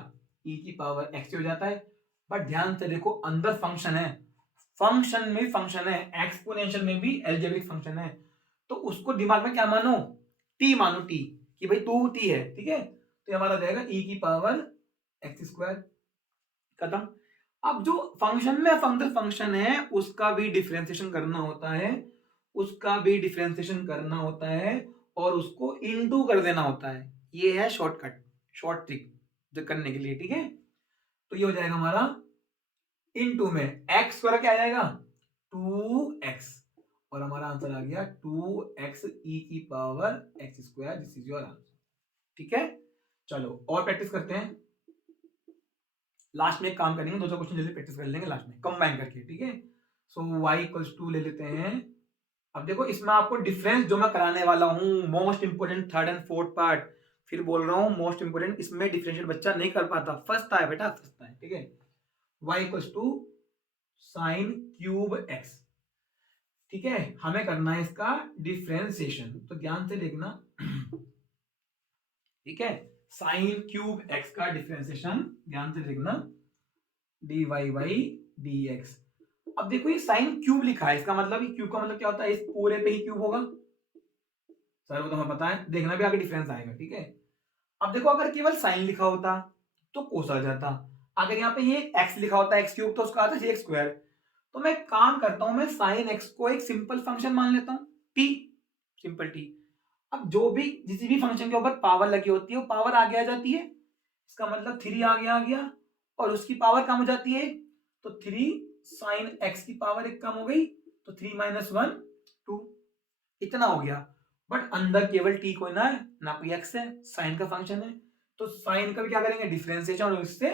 e की पावर x हो जाता है, बट ध्यान से देखो अंदर फंक्शन है, फंक्शन में फंक्शन है, एक्सपोनेंशियल में भी अलजेब्रिक फंक्शन है, तो उसको दिमाग में क्या मानो, t मानो, t कि भाई 2t है, ठीक है। तो ये हमारा जाएगा e की पावर x स्क्वायर, खत्म। अब जो फंक्शन में फंक्शन है उसका भी डिफरेंशिएशन करना होता है, उसका भी डिफरेंशिएशन करना होता है, और उसको इनटू कर देना होता है। ये है शॉर्टकट, शॉर्ट ट्रिक जो करने के लिए, ठीक है। तो ये हो जाएगा हमारा इनटू में x स्क्वायर क्या आ जाएगा 2x, और हमारा आंसर आ गया 2x e की power x square. This is your answer, ठीक है। चलो और प्रैक्टिस करते हैं, लास्ट में एक काम करेंगे, 2 क्वेश्चन जल्दी प्रैक्टिस कर लेंगे लास्ट में कंबाइन करके, ठीक है। सो y इक्वल्स टू ले लेते हैं। अब देखो इसमें आपको डिफरेंस जो मैं कराने वाला हूं, most important third and fourth part, फिर बोल रहा हूं मोस्ट इंपोर्टेंट, इसमें डिफरेंशिएट बच्चा नहीं कर पाता, फंसता है बेटा, फंसता है, ठीक है। y equals to sine cube x, ठीक है, हमें करना है इसका डिफरेंशिएशन, तो ध्यान से देखना, ठीक है। साइन क्यूब x का डिफरेंशिएशन ध्यान से देखना, dy बाई dx। अब देखो ये साइन क्यूब लिखा है, इसका मतलब क्यूब का मतलब क्या होता है, इस पूरे पे ही क्यूब होगा, सर वो तो हमें पता है, देखना भी आगे डिफरेंस आएगा, ठीक है। अब देखो अगर केवल साइन लिखा होता तो कोस आ जाता, अगर यहाँ पे ये x लिखा होता x क्यूब तो उसका आता है x स्क्वायर। तो मैं काम करता हूं, मैं साइन x को एक सिंपल फंक्शन मान लेता हूं, t, सिंपल t। अब जो भी किसी भी फंक्शन के ऊपर पावर लगी होती है वो पावर आगे आ जाती है, इसका मतलब 3 आगे आ गया, और उसकी पावर कम हो जाती है, तो 3 साइन एक्स की पावर एक कम हो गई, तो 3 माइनस 1 2, इतना हो गया। बट अंदर केवल टी कोई ना है, ना कोई एक्स है, साइन का फंक्शन है, तो साइन का भी क्या करेंगे, डिफरेंशिएशन, और उससे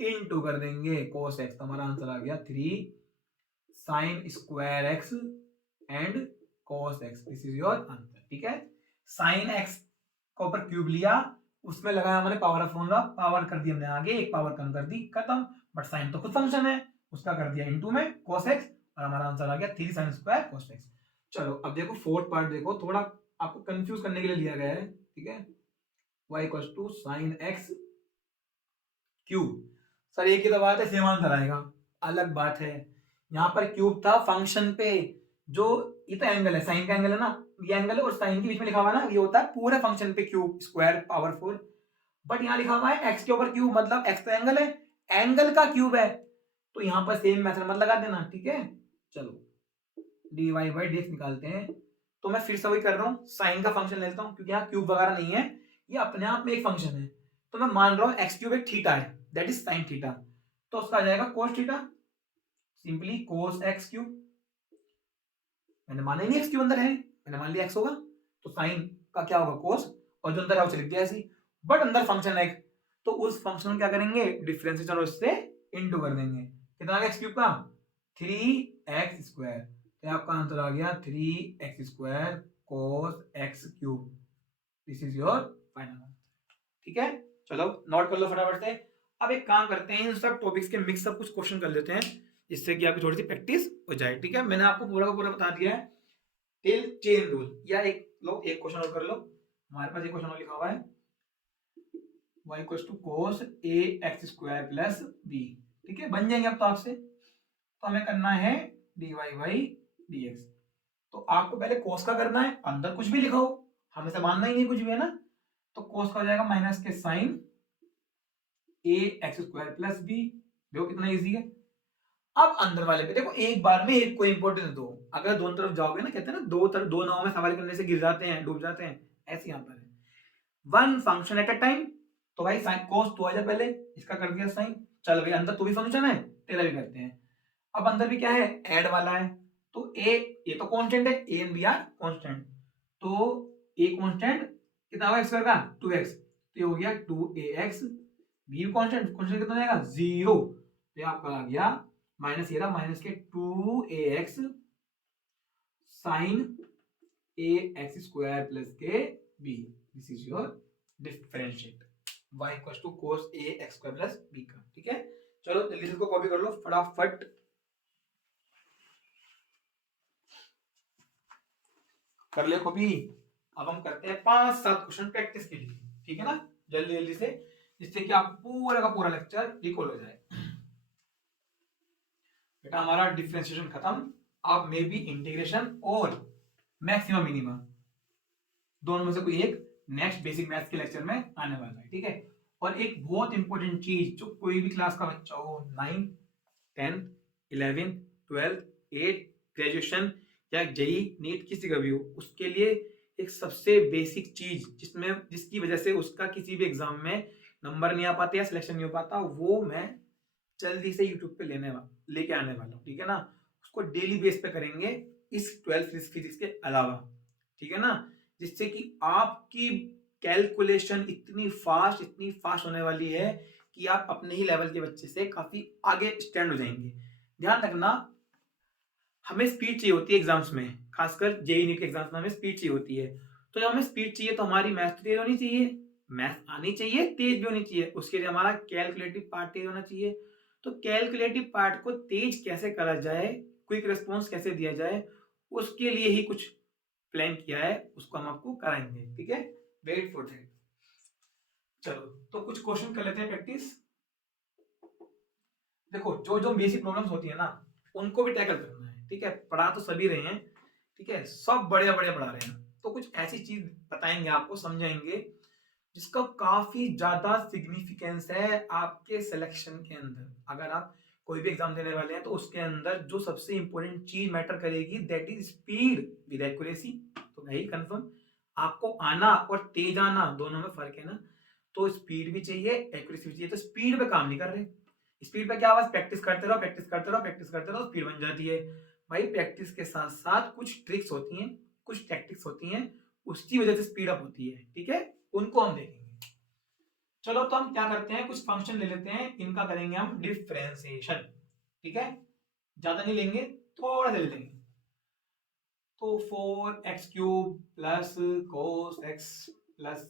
इनटू कर देंगे कोस एक्स। हमारा आंसर आ गया 3 sine square x and cos x, this is your answer. ठीक है, साइन एक्स को ऊपर क्यूब लिया, उसमें लगाया हमने पावर ऑफ फॉर्मूला, पावर कर दी हमने आगे, एक पावर कम कर दी, खत्म। बट साइन तो खुद फंक्शन है, उसका कर दिया इनटू में कोस एक्स, और हमारा आंसर आ गया 3 साइन स्क्वायर कोस एक्स। चलो अब देखो फोर्थ पार्ट, देखो थोड़ा आपको कंफ्यूज करने के लिए लिया गया है। ठीक है, y equal to sine x cube, sir एक ही तो बात है, सेम आंसर आएगा। अलग बात है, यहाँ पर क्यूब था फंक्शन पे, जो ये तो एंगल है, साइन का एंगल है ना, ये एंगल और साइन के बीच में लिखा हुआ ना, ये होता है पूरे फंक्शन पे क्यूब स्क्वायर पावरफुल। बट यहाँ लिखा हुआ है एक्स के ऊपर क्यूब, मतलब एक्स का एंगल है, एंगल का क्यूब है, तो यहाँ पर सेम मेथड मत लगा देना। ठीक है, चलो D Y by D X निकालते हैं। तो मैं फिर से वही कर रहा हूँ, साइन का फंक्शन लेता हूँ, क्योंकि यहाँ क्यूब वगैरह नहीं है, ये अपने आप में एक फंक्शन है। तो मैं मान रहा हूँ एक्स क्यूब एक थीटा है, दैट इज साइन थीटा, तो उसका आ जाएगा cos theta, simply cos x cube. मैंने माना ही नहीं एक्स क्यूब अंदर है, मैंने मान लिया एक्स होगा, तो साइन का क्या होगा कोस, और जो अंदर है उसे लिख दिया ऐसे। बट अंदर फंक्शन है एक, तो उस फंक्शन क्या करेंगे, डिफरेंशिएशन और उससे इनटू कर देंगे। कितना आ गया एक्स क्यूब का, 3x², तो आपका आंसर आ गया 3x² cos x cube, this is your final answer. ठीक है, चलो नोट कर लो फटाफट से। अब एक काम करते हैं, इन सब टॉपिक्स के मिक्स अप कुछ क्वेश्चन कर लेते हैं, जिससे कि आपकी थोड़ी सी प्रैक्टिस हो जाए। ठीक है, मैंने आपको पूरा का पूरा बता दिया है टिल चेन रूल, या एक लो एक क्वेश्चन और कर लो। हमारे पास एक क्वेश्चन और लिखा हुआ है y equals to cos ax² plus b। ठीक है, बन जाएंगे अब तो आपसे। तो हमें करना है dy बाई dx। तो आपको पहले कोस का करना है, अंदर कुछ भी लिखो, हमें से मानना ही नहीं कुछ भी, है ना। तो कोस का हो जाएगा माइनस के साइन ax² प्लस b, देखो कितना इजी है। अब अंदर वाले पे देखो, एक बार में एक को इंपॉर्टेंस दो, अगर दोनों तरफ जाओगे ना, कहते हैं ना दो नाव में सवाल करने से गिर जाते हैं, डूब जाते हैं, ऐसे यहाँ पर है one function at a time. तो भाई साइन कोस तो आ जाए पहले, इसका कर दिया साइन, चल भाई अंदर तो भी फंक्शन है, तेरा भी करते हैं। अब अंदर भी क्या है, ऐड वाला है, तो ए, ये तो कांस्टेंट है, A and B are constant, तो ए कांस्टेंट कितना होगा एक्स का 2x, तो ये हो गया 2ax, बी कांस्टेंट, कांस्टेंट कितना जाएगा 0, तो ये आपका आ गया माइनस, ये रहा माइनस के 2ax साइन ax² प्लस के b, this is your differentiate y equals to cos ax² plus b का। ठीक है, चलो जल्दी से इसको कॉपी कर लो फटाफट। कर ले कॉपी। अब हम करते हैं 5-7 क्वेश्चन प्रैक्टिस के लिए, ठीक है ना, जल्दी जल्दी से, जिससे कि आप पूरा का पूरा लेक्चर रिकॉल हो जाए। बेटा हमारा डिफरेंशिएशन खत्म, अब मे बी इंटीग्रेशन और मैक्सिमम मिनिमम, दोनों में से कोई एक नेक्स्ट बेसिक मैथ्स के लेक्चर में आने वाला है। ठीक है, और एक बहुत इंपॉर्टेंट चीज जो कोई भी क्लास का बच्चा हो, 9, 10, 11, 12, 8, ग्रेजुएशन या जेई नीट किसी का भी हो, उसके लिए एक सबसे बेसिक चीज जिसकी वजह से उसका किसी भी एग्जाम में नंबर नहीं आ पाते या सिलेक्शन नहीं हो पाता, वो मैं जल्दी से यूट्यूब पे लेके आने वाला हूँ। ठीक है ना, उसको डेली बेस पे करेंगे इस 12th फिजिक्स के अलावा। ठीक है ना, जिससे कि आपकी कैलकुलेशन इतनी फास्ट होने वाली है कि आप अपने ही लेवल के बच्चे से काफी आगे स्टैंड हो जाएंगे। ध्यान रखना, हमें स्पीड चाहिए होती है एग्जाम्स में, खासकर जेई नीट के एग्जाम्स में हमें स्पीड चाहिए होती है। तो जब हमें स्पीड चाहिए तो हमारी मैथ तेज होनी चाहिए, मैथ आनी चाहिए, तेज भी होनी चाहिए, उसके लिए हमारा कैलकुलेटिव पार्ट तेज होना चाहिए। तो कैलकुलेटिव पार्ट को तेज कैसे करा जाए, क्विक रिस्पॉन्स कैसे दिया जाए, उसके लिए ही कुछ प्लान किया है, उसको हम आपको कराएंगे। ठीक है, वेट फॉर दैट। चलो तो कुछ क्वेश्चन कर लेते हैं प्रैक्टिस। देखो जो जो बेसिक प्रॉब्लम्स होती है ना, उनको भी टैकल करना है। ठीक है, पढ़ा तो सभी रहे हैं, ठीक है, सब बढ़िया बढ़िया पढ़ा रहे हैं, तो कुछ ऐसी चीज बताएंगे आपको, समझाएंगे, जिसका काफी ज्यादा सिग्निफिकेंस है आपके सिलेक्शन के अंदर। अगर आप कोई भी एग्जाम देने वाले हैं तो उसके अंदर जो सबसे इंपॉर्टेंट चीज मैटर करेगी, that is speed with accuracy. तो वही कंफर्म आपको आना और तेज आना दोनों में फर्क है ना। तो स्पीड भी चाहिए, एक्यूरेसी भी चाहिए। तो स्पीड पे काम नहीं कर रहे, स्पीड पे क्या, बस प्रैक्टिस करते रहो, प्रैक्टिस करते रहो, प्रैक्टिस करते रहो, स्पीड बन जाती है। भाई प्रैक्टिस के साथ साथ कुछ ट्रिक्स होती हैं, कुछ टैक्टिक्स होती हैं, उसकी वजह से स्पीड अप होती है, ठीक है, उनको हम देखेंगे। चलो तो हम क्या करते हैं, कुछ फंक्शन ले लेते हैं, इनका करेंगे हम डिफरेंशिएशन, ठीक है, ज्यादा नहीं लेंगे, थोड़ा ले लेंगे। तो 4x³ plus cos x plus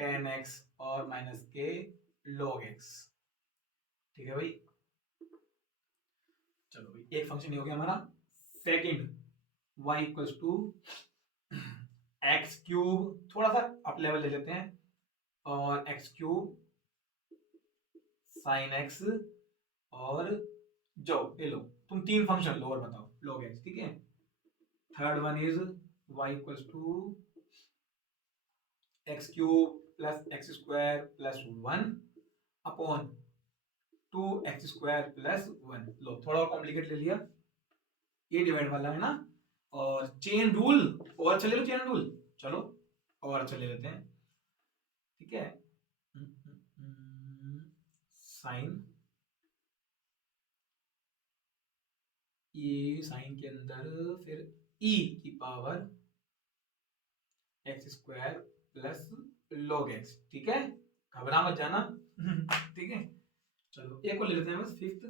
10x और माइनस के log x, ठीक है भाई। चलो भाई एक फंक्शन ये हो गया हमारा। Second y equals to x³, थोड़ा सा अप लेवल ले लेते हैं, और x³ sin x, और जो ये लो तुम तीन फंक्शन लो और बताओ log x, ठीक है। Third one is y equals to x³ plus x² plus 1 upon 2x² plus 1। लो थोड़ा और कॉम्प्लिकेट ले लिया, ये डिवाइड वाला है ना। और चेन रूल, और अच्छा ले लो चेन रूल, चलो और अच्छा ले लेते हैं, ठीक है। साइन, ये साइन के अंदर फिर e की power x² plus log x, ठीक है, घबरा मत जाना ठीक है। चलो एक और ले लेते हैं बस, फिफ्थ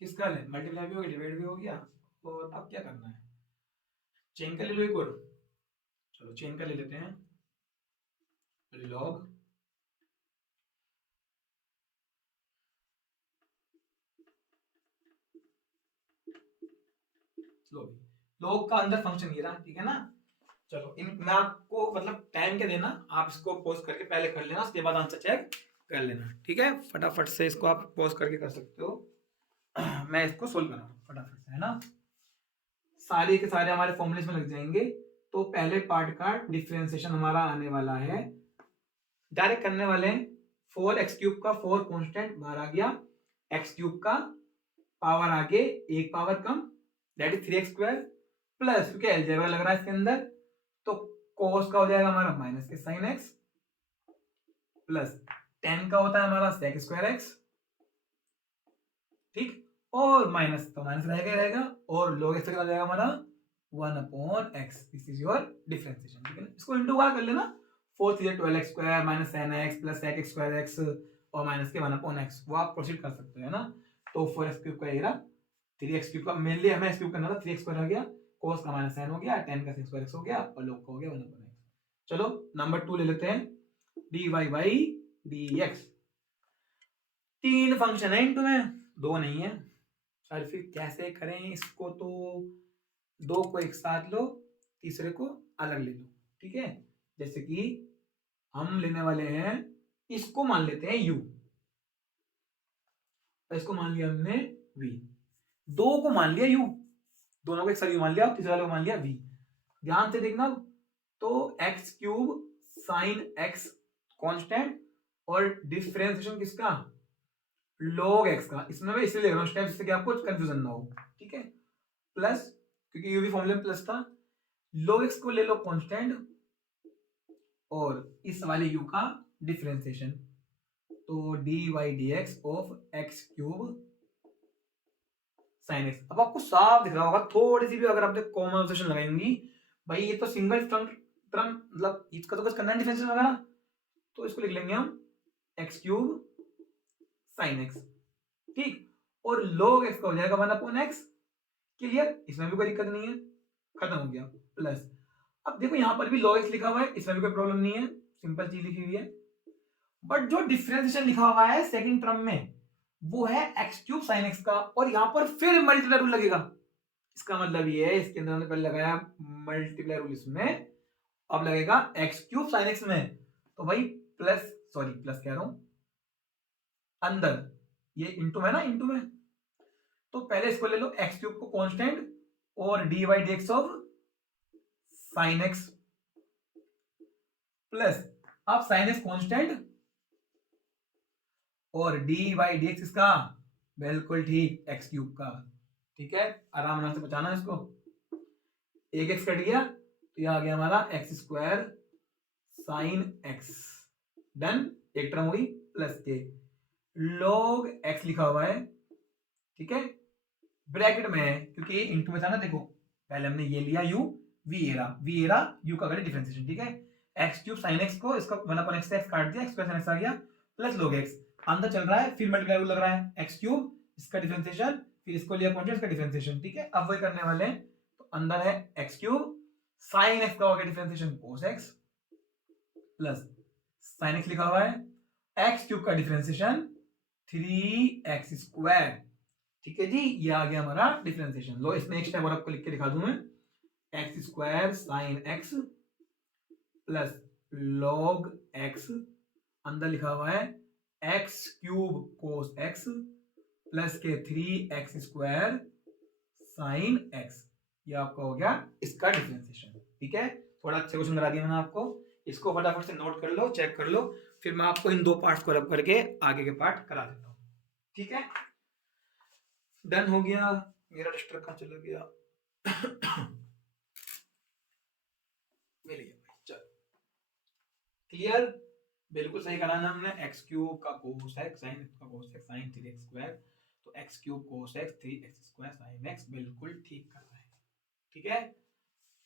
किसका ले, मल्टीप्लाई भी हो गया, डिवाइड भी हो गया, और अब क्या करना है, चेन का ले लो एक और। चलो चेन का ले लेते हैं, log log का अंदर फंक्शन ये रहा, ठीक है ना। चलो इन मैं आपको मतलब टाइम के देना, आप इसको पॉज करके पहले कर लेना, उसके बाद आंसर चेक कर लेना, ठीक है। फटाफट से इसको आप पॉज करके कर सकते हो मैं इसको सोल्व कर रहा हूँ फटाफट से, है ना। सारे के सारे हमारे फॉर्मूलेस में लग जाएंगे। तो पहले पार्ट का डिफरेंशिएशन हमारा आने वाला है, डायरेक्ट करने वाले हैं। 4x³ का 4 कांस्टेंट बाहर आ गया, x³ का पावर आगे एक power come, that is 3x² plus, क्योंकि अलजेब्रा लग रहा है इसके अंदर, तो cos का हो जाएगा हमारा माइनस के sin x, प्लस tan का होता है हमारा sec² x, ठीक, और माइनस तो माइनस रहेगा ही रहेगा, और log x का हो जाएगा हमारा 1/x। This is your differentiation, ठीक है। इसको इंटू कर लेना, 4 3 12x² minus sin x plus sec² x और माइनस के 1/x, वो आप प्रोसीड कर सकते हो, है ना। तो 4x³ का ये रहा, 3x³ का मेनली हमें x³ करना था, 3x² आ गया, cos का माइनस sin हो गया, tan का sec² x हो गया, और log का हो गया 1/x। चलो नंबर 2 ले लेते हैं, dy बाई dx। तीन फंक्शन है इनटू में, दो नहीं है। चल फिर कैसे करें इसको, तो दो को एक साथ लो, तीसरे को अलग ले लो, ठीक है। जैसे कि हम लेने वाले हैं, इसको मान लेते हैं u, इसको मान लिया हमने v, दो को मान लिया u, दोनों को एक साथ u मान लिया, तीसरे वाले को मान लिया v। ध्यान से देखना, तो x³ sin x कांस्टेंट, और डिफरेंशिएशन किसका, log x का। इसमें मैं इसलिए ले रहा हूँ स्टेप, जिससे कि आपको कंफ्यूजन ना हो, ठीक है। प्लस, क्योंकि u भी फॉर्मूले में प्लस था, log x को ले लो कांस्टेंट, और इस वाले u का डिफरेंशिएशन, तो dy dx of x³ sin x। अब आपको साफ दिख रहा होगा, थोड़ी सी भी अगर आपने कॉमन लगाएंगी, भाई ये तो सिंगल टर्म मतलब इसका तो कुछ करना है डिफरेंशिएशन वगैरह, तो इसको लिख लेंगे हम x³ sin x, ठीक, और log x का हो जाएगा 1/x। क्लियर, इसमें भी कोई दिक्कत नहीं है, खत्म हो गया। प्लस अब देखो यहां पर भी log x लिखा हुआ है, इसमें भी कोई प्रॉब्लम नहीं है, सिंपल चीज लिखी हुई है। बट जो डिफरेंशिएशन लिखा हुआ है सेकंड टर्म में, वो है x³ sin x का, और यहां पर फिर मल्टीप्लाई रूल लगेगा। इसका मतलब ये है, इसके अंदर हमने पहले लगाया मल्टीप्लाई रूल, इसमें अब लगेगा x³ sin x में, तो भाई प्लस, सॉरी प्लस कह रहा हूं, अंदर ये इंटू है ना, इंटू में, तो पहले इसको ले लो x³ को कांस्टेंट, और dy dx of sin x, plus अब sin x कांस्टेंट, और dy dx इसका बिल्कुल ठीक x³ का, ठीक है। आराम से बचाना इसको, एक x कट गया, तो यह आ गया हमारा x square sine x, done, एक टर्म हुई, प्लस के लॉग एक्स लिखा हुआ है, ठीक है, ब्रैकेट में है क्योंकि इंटू में था ना, देखो पहले हमने ये लिया u, वी एरा u का करें डिफरेंशिएशन, ठीक है, एक्स क्यूब साइन एक्स को इसका 1 एक्स से एक्स काट दिया, एक्स स्क्वायर साइन एक्स आ गया, प्लस लॉग एक्स अंदर चल रहा है, फिर मल्टीप्लाई लग रहा है, एक्स क्यूब इसका डिफरेंशिएशन, फिर इसको लिया कॉन्स्टेंट इसका डिफरेंशिएशन, ठीक है, अब वही करने वाले हैं, तो अंदर है एक्स क्यूब साइन एक्स का हो गया differentiation cos x, plus sine x लिखा हुआ है, एक्स क्यूब का डिफरेंशिएशन 3x स्क्वायर, ठीक है जी, ये आ गया हमारा डिफरेंशिएशन। लो इसमें एक स्टेप और आपको लिख के दिखा दूं मैं, x square sine x plus log x, अंदर लिखा हुआ है x cube cos x plus के 3x स्क्वायर साइन एक्स, ये आपका हो गया इसका डिफरेंशिएशन, ठीक है, थोड़ा अच्छे क्वेश्चन करा दिया मैंने आपको, इसको फटाफट से नोट कर लो, चेक कर लो, फिर मैं आपको इन दो पार्ट्स को रब करके आगे के पार्ट करा देता हूँ, ठीक है, डन हो गया, मेरा रजिस्टर कहाँ चला गया मिल गया, चलो क्लियर, बिल्कुल सही कराना हमने, एक्स क्यूब का कोस एक्स साइन एक्स का cos x sine 3x square, तो x cube cos x 3x square sine x, बिल्कुल ठीक कर रहे हैं, ठीक है,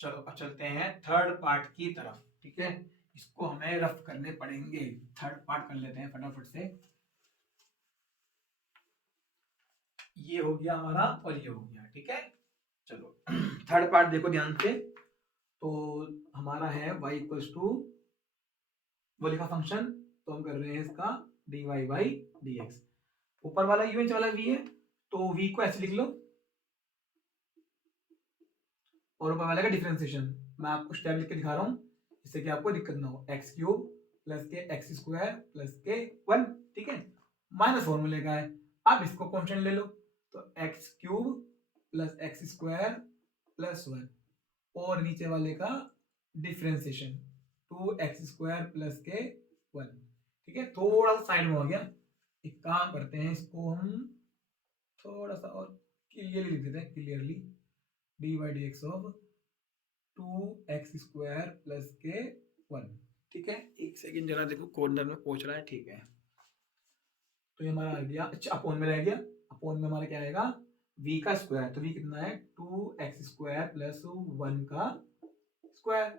चलो अब चलते हैं थर्ड पार्ट की तरफ, ठीक है, इसको हमें रफ करने पड़ेंगे, थर्ड पार्ट कर लेते हैं फटाफट से, ये हो गया हमारा और ये हो गया, ठीक है, चलो थर्ड पार्ट देखो ध्यान से, तो हमारा है y इक्वल्स टू वो लिखा फंक्शन, तो हम कर रहे हैं इसका dy बाई dx, ऊपर वाला u नीचे वाला v है, तो v को ऐसे लिख लो, और ऊपर वाले का डिफरेंशिएशन मैं आपको स्टेप लिख के दिखा रहा हूं, जिससे कि आपको दिक्कत ना हो, एक्स क्यूब प्लस के एक्स स्क्वायर प्लस के 1, ठीक है, माइनस फॉर्मूले का है, अब इसको कांस्टेंट ले लो, तो x cube plus x square plus 1, और नीचे वाले का डिफरेंशिएशन 2x स्क्वायर प्लस के 1, ठीक है, थोड़ा सा साइड में हो गया, एक काम करते हैं, इसको हम थोड़ा सा और क्लियरली लिख देते हैं, clearly D by D x of 2x square plus के 1, ठीक है, एक सेकेंड जरा देखो कॉर्नर में पहुंच रहा है, ठीक है, तो ये हमारा आ गया, अच्छा अपोन में रह गया, अपोन में हमारा क्या आएगा v का स्क्वायर, तो v कितना है 2x स्क्वायर प्लस 1 का स्क्वायर,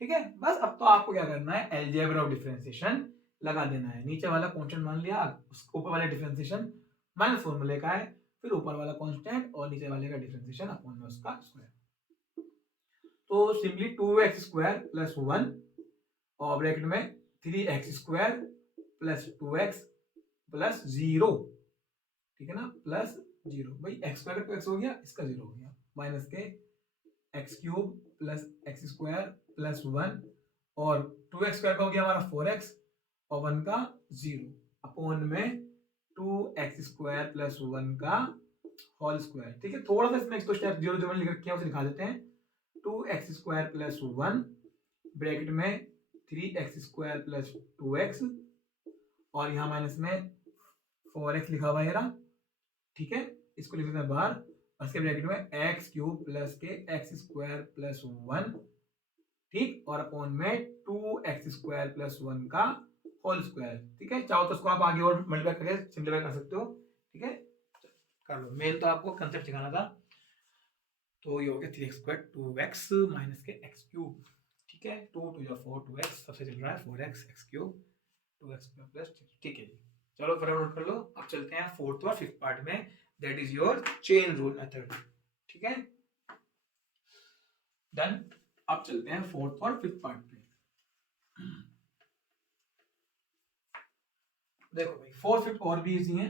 ठीक है, बस अब तो आपको क्या करना है, अलजेब्रा ऑफ डिफरेंशिएशन लगा देना है, नीचे वाला कांस्टेंट मान लिया, ऊपर वाला डिफरेंशिएशन माइनस फॉर्मूले का है, फिर ऊपर वाला कांस्टेंट और नीचे वाले का डिफरेंशिएशन अपॉन में उसका स्क्वायर, तो सिंपली 2x स्क्वायर प्लस 1 और ब्रैकेट में 3x square plus 2x plus 0, ठीक है ना, प्लस 0, भाई x स्क्वायर का 2x हो गया, इसका 0 हो गया, माइनस के x cube plus x square plus 1 और 2x स्क्वायर का हो गया हमारा 4x और 1 का 0 अपॉन में 2x स्क्वायर प्लस 1 का होल स्क्वायर, ठीक है, थोड़ा सा इसमें एक तो स्टेप 0 जो मैंने लिख रखे हैं उसे दिखा देते हैं, 2x स्क्वायर प्लस 1 ब्रैकेट में 3x स्क्वायर प्लस 2x और यहाँ माइनस में 4x लिखा हुआ है, ठीक है, इसको लिख देते हैं बाहर, उसके ब्रैकेट में एक्स क्यूब प्लस के एक्स स्क्वायर प्लस 1, ठीक, और अपॉन में 2x स्क्वायर प्लस 1 का होल स्क्वायर, ठीक है, चाहो तो उसको आप आगे और मल्टीप्लाई करके सिंपलीफाई कर सकते हो, ठीक है, कर लो, मेन तो आपको कंसेप्ट सिखाना था, तो ये हो गया 3x स्क्वायर 2x माइनस के x क्यूब, ठीक है, 2 2 या 4 2x सबसे चल रहा है 4x x cube 2x plus, ठीक है जी, चलो फटाफट नोट कर लो, अब चलते हैं फोर्थ और फिफ्थ पार्ट में, that is your chain rule method, ठीक है, डन, अब चलते हैं फोर्थ और फिफ्थ पार्ट पे, देखो भाई फोर्थ फिफ्थ और भी इजी है,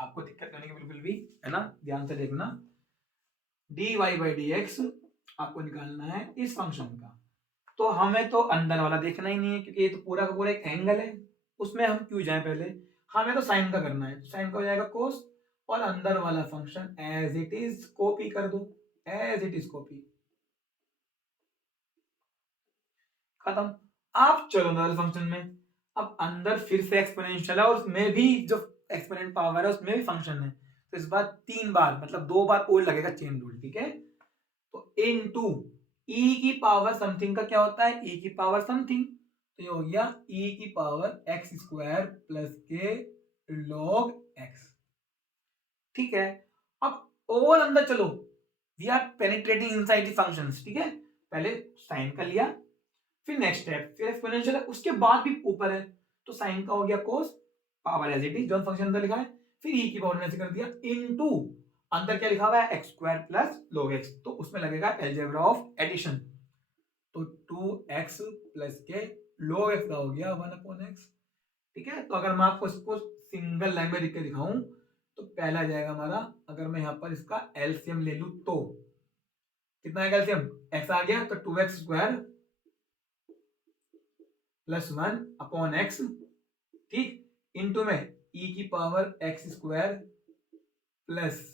आपको दिक्कत करने की बिल्कुल भी, है ना, ध्यान से देखना, dy बाई dx आपको निकालना है इस फंक्शन का, तो हमें तो अंदर वाला देखना ही नहीं है क्योंकि ये तो पूरा का पूरा एक एंगल है, उसमें हम क्यों जाएं, पहले हमें तो साइन का करना है, साइन का हो जाएगा कोस, और अंदर वाला function as it is copy कर दो, एज इट इज कॉपी, खत्म, आप चलो अंदर फंक्शन में, अब अंदर फिर से एक्सपोनेंशियल है और उसमें भी जो एक्सपोनेंट पावर है उसमें भी फंक्शन है, तो इस बार 3 बार मतलब 2 बार और लगेगा चेन रूल, ठीक है, तो इनटू ई की पावर समथिंग का क्या होता है, ई की पावर समथिंग, तो ये हो गया ई की पावर एक्स स्क्वायर प्लस के लॉग एक्स। ठीक है, अब और अंदर चलो, we are penetrating inside the functions. ठीक है, पहले साइन का लिया, फिर नेक्स्ट स्टेप, फिर एक्सपोनेंशियल है, उसके बाद भी ऊपर है, तो साइन का हो गया कोस, पावर एज इट इज जो फंक्शन अंदर लिखा है, फिर ई की पावर ऐसे कर दिया इनटू अंदर क्या लिखा हुआ है x square plus log x, तो उसमें लगेगा अलजेब्रा ऑफ एडिशन, तो 2x प्लस के log x का हो गया 1/x। ठीक है, तो अगर मैं आपको इसको सिंगल लाइन में लिख के दिखाऊं तो पहला जाएगा हमारा, अगर मैं यहां पर इसका एलसीएम ले लूं तो कितना है एलसीएम, x आ गया, तो 2x स्क्वायर प्लस 1/x, ठीक, इनटू में e की power x square plus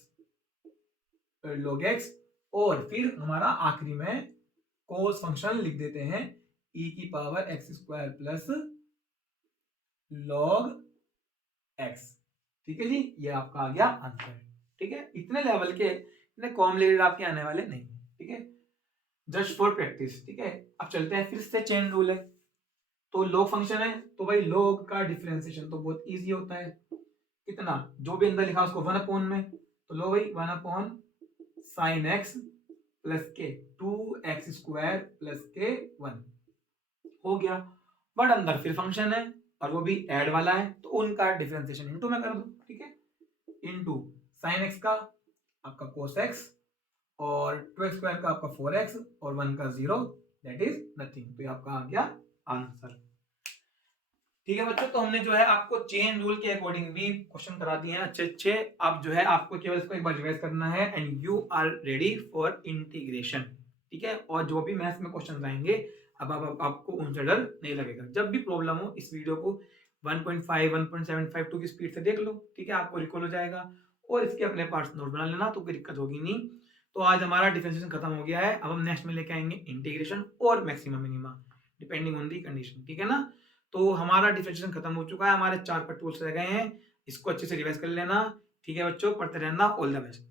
log x, और फिर हमारा आखिरी में कोस फंक्शन लिख देते हैं e की power x square plus log x। ठीक है जी, ये आपका आ गया आंसर। ठीक है, इतने लेवल के, इतने कॉम्प्लिकेटेड आपके आने वाले नहीं। ठीक है, जस्ट फॉर प्रैक्टिस। ठीक है, अब चलते हैं फिर से चेन रूल है, तो log फंक्शन है तो भाई log का डिफरेंशिएशन तो बहुत इजी होता है, कितना, जो भी अंदर लिखा उसको 1 में, तो लो भाई 1 साइन एक्स प्लस के 2x स्क्वायर प्लस के 1 हो गया। बट अंदर फिर फंक्शन है और वो भी ऐड वाला है, तो उनका डिफरेंशिएशन इनटू में कर दो। ठीक है, इनटू साइन एक्स का आपका कोस एक्स, और 2x स्क्वायर का आपका 4x, और 1 का 0, दैट इज नथिंग, तो ये आपका आ गया आंसर। ठीक है बच्चों, तो हमने जो है आपको चेन रूल के अकॉर्डिंग भी क्वेश्चन करा दिए हैं अच्छे अच्छे। अब जो है आपको केवल इसको एक बार रिवाइज करना है and you are ready for integration. ठीक है, और जो भी मैथ्स में क्वेश्चन आएंगे अब आपको उनसे डर नहीं लगेगा। जब भी प्रॉब्लम हो इस वीडियो को 1.5 1.752 की स्पीड से देख लो। ठीक है, आपको रिकॉल हो जाएगा, और इसके अपने पार्ट्स नोट बना लेना, तो कोई दिक्कत होगी नहीं। तो आज हमारा डिफरेंशिएशन खत्म हो गया है, अब हम नेक्स्ट में लेके आएंगे इंटीग्रेशन और maximum minima depending on the condition. ठीक है ना, तो हमारा डिफरेंशिएशन खत्म हो चुका है, हमारे 4 टूल्स रह गए हैं, इसको अच्छे से रिवाइज कर लेना। ठीक है बच्चों, पढ़ते रहना, ऑल द बेस्ट।